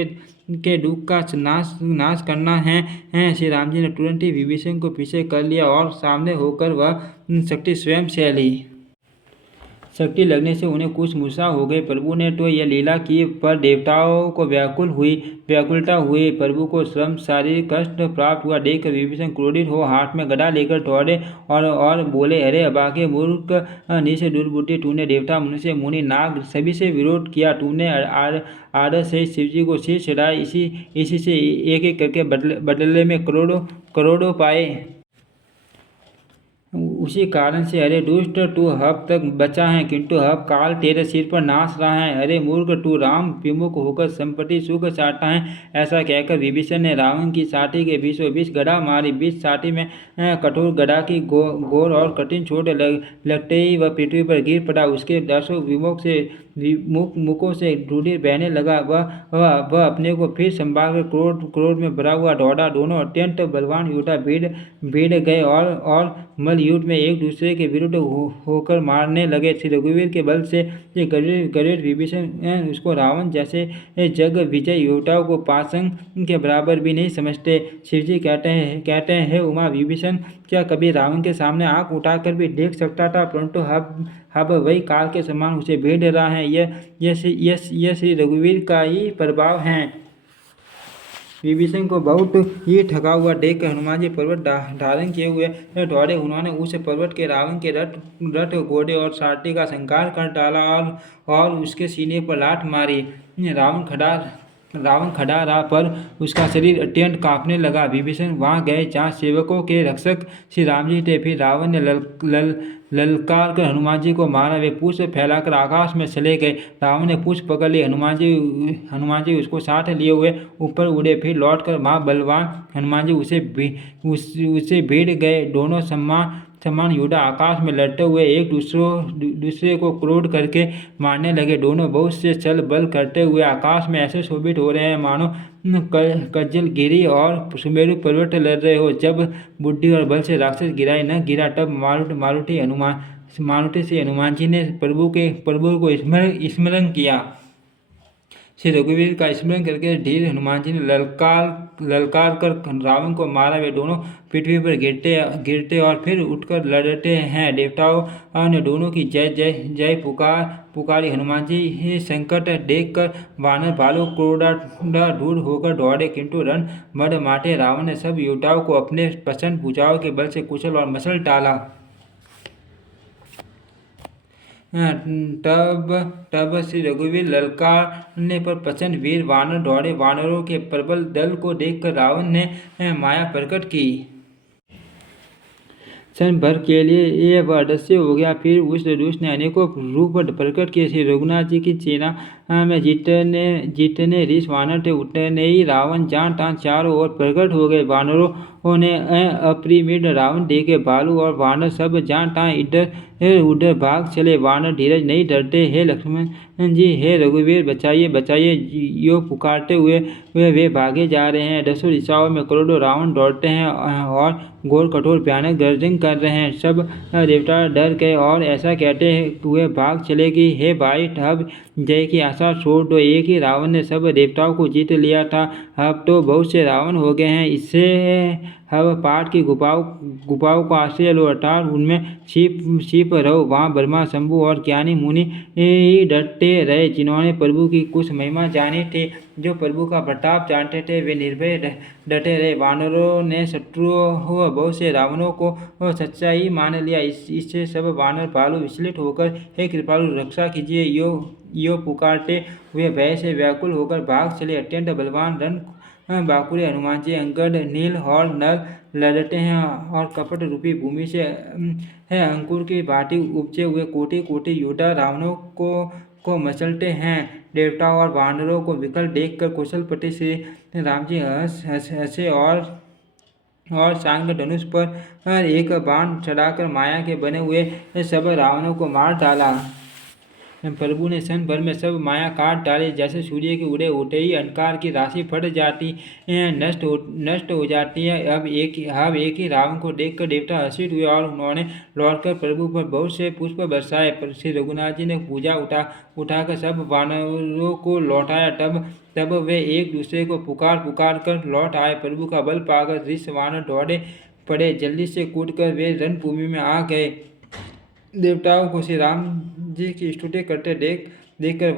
के दुख का नाश करना है, श्री राम जी ने तुरंत ही विभीषण को पीछे कर लिया और सामने होकर वह शक्ति स्वयं से ली। शक्ति लगने से उन्हें कुछ मूर्छा हो गई। प्रभु ने तो यह लीला की, पर देवताओं को व्याकुलता हुई। प्रभु को श्रम शारीरिक कष्ट प्राप्त हुआ देखकर विभीषण क्रोधित हो हाथ में गदा लेकर दौड़े और बोले, अरे अभागे मूर्ख निश दुर्बुद्धि, तूने देवता मनुष्य मुनि नाग सभी से विरोध किया। तूने आदर से शिवजी को शीश चढ़ाया, इसी से एक एक करके बदले में करोड़ों पाए। उसी कारण से अरे दुष्ट, तू अब तक बचा है, किंतु अब काल तेरे सिर पर नाच रहा है। अरे मूर्ख, तू राम विमुख होकर संपत्ति सुख चाहता है। ऐसा कहकर विभीषण ने रावण की छाती के बीचों बीच गदा मारी। बीच छाती में कठोर गदा की घोर और कठिन चोट लगते ही वह पृथ्वी पर गिर पड़ा। उसके 10 मुखों से रुधिर बहने लगा। वह अपने को फिर संभाल कर क्रोध में भरा हुआ दौड़ा। दोनों अत्यंत बलवान योद्धा भिड़ गए और मल युद्ध में एक दूसरे के विरुद्ध होकर मारने लगे। श्री रघुवीर के बल से गरुड़ विभीषण उसको रावण जैसे जग विजय योद्धाओं को पासंग के बराबर भी नहीं समझते। शिवजी कहते हैं, हे उमा, विभीषण क्या कभी रावण के सामने आंख उठाकर भी देख सकता था, परंतु अब वही काल के समान उसे भेद रहा है। यह श्री रघुवीर का ही प्रभाव है। विभीषण को बहुत ही थका हुआ देखकर हनुमान जी पर्वत धारण किए हुए दौड़े। उन्होंने उस पर्वत के रावण के रथ घोड़े और सारथी का संहार कर डाला और उसके सीने पर लात मारी। रावण खड़ा रहा, पर उसका शरीर अत्यंत कांपने लगा। विभीषण वहां गए जहाँ सेवकों के रक्षक श्री राम जी थे। फिर रावण ने ललकार कर हनुमान जी को मारा। वे पुष्प फैलाकर आकाश में चले गए। रावण ने पुष्प पकड़ लिए। हनुमान जी उसको साथ लिए हुए ऊपर उड़े। फिर लौटकर महाबलवान हनुमान जी उससे भिड़ गए। दोनों समान योद्धा आकाश में लड़ते हुए एक दूसरे को क्रोध करके मारने लगे। दोनों बहुत से छल बल करते हुए आकाश में ऐसे शोभित हो रहे हैं मानो कज्जल गिरी और सुमेरु पर्वत लड़ रहे हो। जब बुद्धि और बल से राक्षस गिराए न गिरा, तब मारुति से हनुमान जी ने प्रभु को स्मरण किया। श्री रघुवीर का स्मरण करके धीर हनुमान जी ने ललकार कर रावण को मारा। वे दोनों पृथ्वी पर गिरते और फिर उठकर लड़ते हैं। देवताओं ने दोनों की जय जय जय पुकारी। हनुमान जी संकट देखकर वानर भालू क्रोधारूढ़ होकर दौड़े, किंतु रण मद माटे रावण ने सब योद्धाओं को अपने प्रचंड भुजाओं के बल से कुचल और मसल डाला। तब श्री रघुवीर ललकारने पर प्रचंड वीर वानर दौड़े। वानरों के प्रबल दल को देखकर रावण ने माया प्रकट की। क्षण भर के लिए ये वह अदृश्य हो गया। फिर उस दुष्ट ने अनेकों रूप प्रकट किए। श्री रघुनाथ जी की सेना में जीतने ऋष वानर थे। उतने ही रावण जान तान चारों ओर प्रकट हो गए। वानरों ने अपरिमित रावण देखे। भालू और वानर सब जान तान इधर उधर भाग चले। वानर धीरज नहीं धरते। हे लक्ष्मण जी, हे रघुवीर, बचाइए बचाइए, यो पुकारते हुए वे भागे जा रहे हैं। दसों दिशाओं में करोड़ों रावण दौड़ते हैं और घोर कठोर भयानक गर्जन कर रहे हैं। सब देवता डर गए और ऐसा कहते हुए भाग चले कि हे भाई, अब जय की आशा छोड़ दो। एक ही रावण ने सब देवताओं को जीत लिया था, अब तो बहुत से रावण हो गए हैं। इससे अब पाठ की गुफाओं को आश्रय लो, अर्थात उनमें छिप रहो। वहाँ ब्रह्मा, शंभु और ज्ञानी मुनि डरते रहे, जिन्होंने प्रभु की कुछ महिमा जानी थी। जो प्रभु का प्रताप जानते थे, वे निर्भय डटे रहे। वानरों ने शत्रुओं बहुत से रावणों को सच्चा ही मान लिया। इससे सब वानर भालू विचलित होकर हे कृपालु, रक्षा कीजिए यो पुकारते हुए भय से व्याकुल होकर भाग चले। अत्यंत बलवान रण बांकुरे हनुमान जी अंगद, नील और नल लड़ते हैं और कपट रूपी भूमि से अंकुर की भांति उपजे हुए कोटि कोटि योद्धा रावणों को मचलते हैं। देवताओं और वानरों को विकल देखकर कौशलपति श्री राम जी हंसे और सांग धनुष पर एक बाण चढ़ाकर माया के बने हुए सब रावणों को मार डाला। प्रभु ने क्षण भर में सब माया काट डाली। जैसे सूर्य के उदय होते ही अंधकार की राशि फट जाती नष्ट हो जाती है। अब एक ही रावण को देखकर देवता हर्षित हुए और उन्होंने लौटकर प्रभु पर बहुत से पुष्प बरसाए। श्री रघुनाथ जी ने पूजा उठाकर सब वानरों को लौटाया। तब वे एक दूसरे को पुकार कर लौट आए। प्रभु का बल पाकर ऋष वानर दौड़े पड़े। जल्दी से कूदकर वे रणभूमि में आ गए। देवताओं को श्री राम जी की स्तुति करते देखकर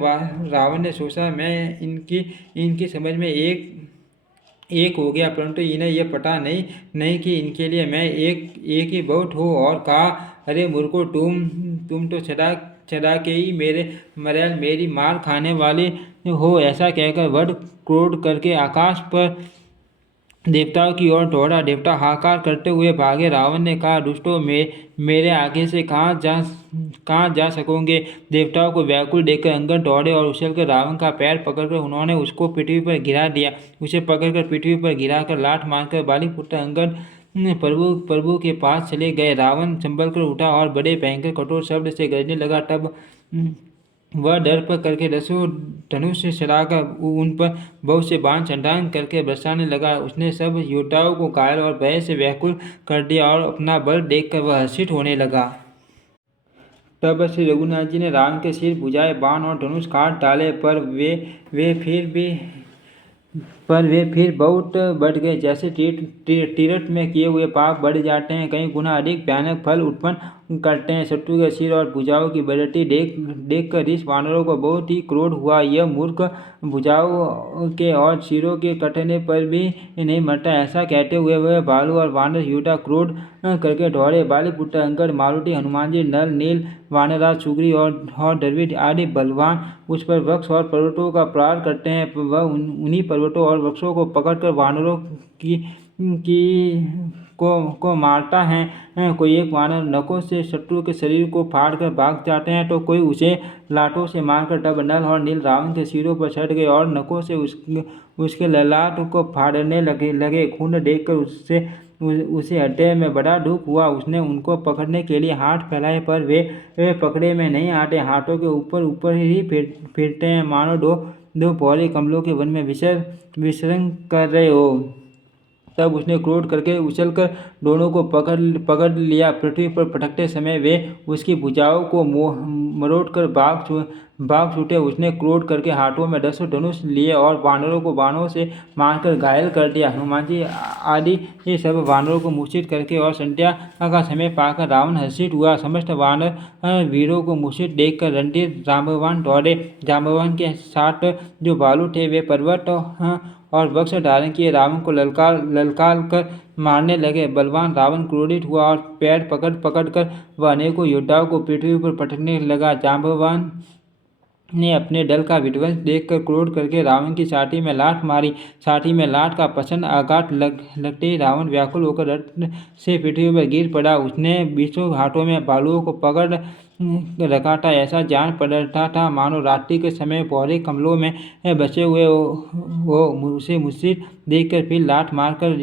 रावण ने सोचा, मैं इनकी समझ में एक हो गया, परंतु इन्हें यह पता नहीं कि इनके लिए मैं एक ही बहुत हूँ। और कहा, अरे मूर्खों, तुम तो चढ़ा के ही मेरी मार खाने वाले हो। ऐसा कहकर वध क्रोध करके आकाश पर देवताओं की ओर दौड़ा। देवता हाहाकार करते हुए भागे। रावण ने कहा, दुष्टों, मेरे आगे से कहाँ जा सकोगे। देवताओं को व्याकुल देखकर अंगद दौड़े और उछलकर रावण का पैर पकड़कर उन्होंने उसको पृथ्वी पर गिरा दिया। उसे पकड़कर पृथ्वी पर गिराकर लात मारकर बालीपुत्र अंगद प्रभु के पास चले गए। रावण संभल कर उठा और बड़े भयंकर कठोर शब्द से गरजने लगा। तब वह दर्प करके दसों धनुष से चढ़ाकर उन पर बहुत से बाण छंटांग करके बरसाने लगा। उसने सब योद्धाओं को घायल और भय से व्याकुल कर दिया और अपना बल देखकर वह हर्षित होने लगा। तब श्री रघुनाथ जी ने रावण के सिर, भुजाएं, बाण और धनुष काट डाले, पर वे फिर बहुत बढ़ गए। जैसे तीर्थ में किए हुए पाप बढ़ जाते हैं, कई गुना अधिक भयानक फल उत्पन्न करते हैं। शत्रु के सिर और भुजाओं की बढ़ती देख कर ऋष वानरों को बहुत ही क्रोध हुआ। यह मूर्ख भुजाओं के और सिरों के कटने पर भी नहीं मरता। ऐसा कहते हुए वह भालू और वानर योद्धा क्रोध करके दौड़े। बालीपुत्र अंगद, मारुति, हनुमान जी, नल, नील, वानरराज, सुग्रीव और द्रविड़ आदि बलवान उस पर वृक्ष और पर्वतों का प्रहार करते हैं। वह उन्हीं पर्वतों और वृक्षों को पकड़कर वानरों को मारता है। कोई एक वानर नखों से शत्रु के शरीर को फाड़कर भाग जाते हैं, तो कोई उसे लाठों से मारकर तब नल और नील रावण के सिरों पर चढ़ गए और नखों से उसके ललाट को फाड़ने लगे। खून देखकर उसे हृदय में बड़ा दुख हुआ। उसने उनको पकड़ने के लिए हाथ फैलाए, पर वे पकड़े में नहीं आते। हाथों के ऊपर ही फिरते हैं, मानो दो भौरे कमलों के वन में विचरण कर रहे हो। तब उसने क्रोध करके उछलकर दोनों को पकड़ लिया। पृथ्वी पर पटकते समय वे उसकी भुजाओं को मरोड़कर भाग छूटे। उसने क्रोध करके हाथों में 10 धनुष लिए और वानरों को बाणों से मारकर घायल कर दिया। हनुमान जी आदि ये सब वानरों को मूर्छित करके और संध्या का समय पाकर रावण हर्षित हुआ। समस्त वानर वीरों को मूर्छित देखकर रणधीर जाम्बवान दौड़े। जाम्बवान के साथ जो भालू थे वे पर्वत और वृक्ष धारण किए रावण को ललकार कर मारने लगे। बलवान रावण क्रोधित हुआ और पैर पकड़ कर वह अनेकों योद्धाओं को पृथ्वी पर पटकने लगा। जाम्बवान ने अपने दल का विध्वंस देखकर क्रोध करके रावण की छाती में लात मारी। छाती में लात का प्रचंड आघात लगते ही रावण व्याकुल होकर रथ से पृथ्वी पर गिर पड़ा। उसने बीसों हाथों में भालुओं को पकड़ रखा था। ऐसा जान पड़ता था मानो रात्रि के समय पौधे कमलों में बचे हुए वो उसे मूर्छित देखकर फिर लात मारकर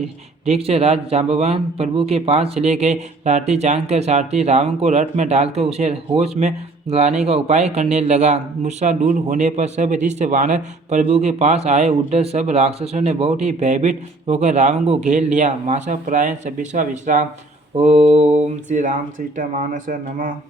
राज जाम्बवान प्रभु के पास चले गए। रात्रि जानकर सारथी रावण को रथ में डालकर उसे होश में लाने का उपाय करने लगा। मूर्छा दूर होने पर सब ऋषि वानर प्रभु के पास आए। उधर सब राक्षसों ने बहुत ही भयभीत होकर रावण को घेर लिया। मासा प्रायण 26वां विश्राम। ओम श्री राम सीता मानस नमः।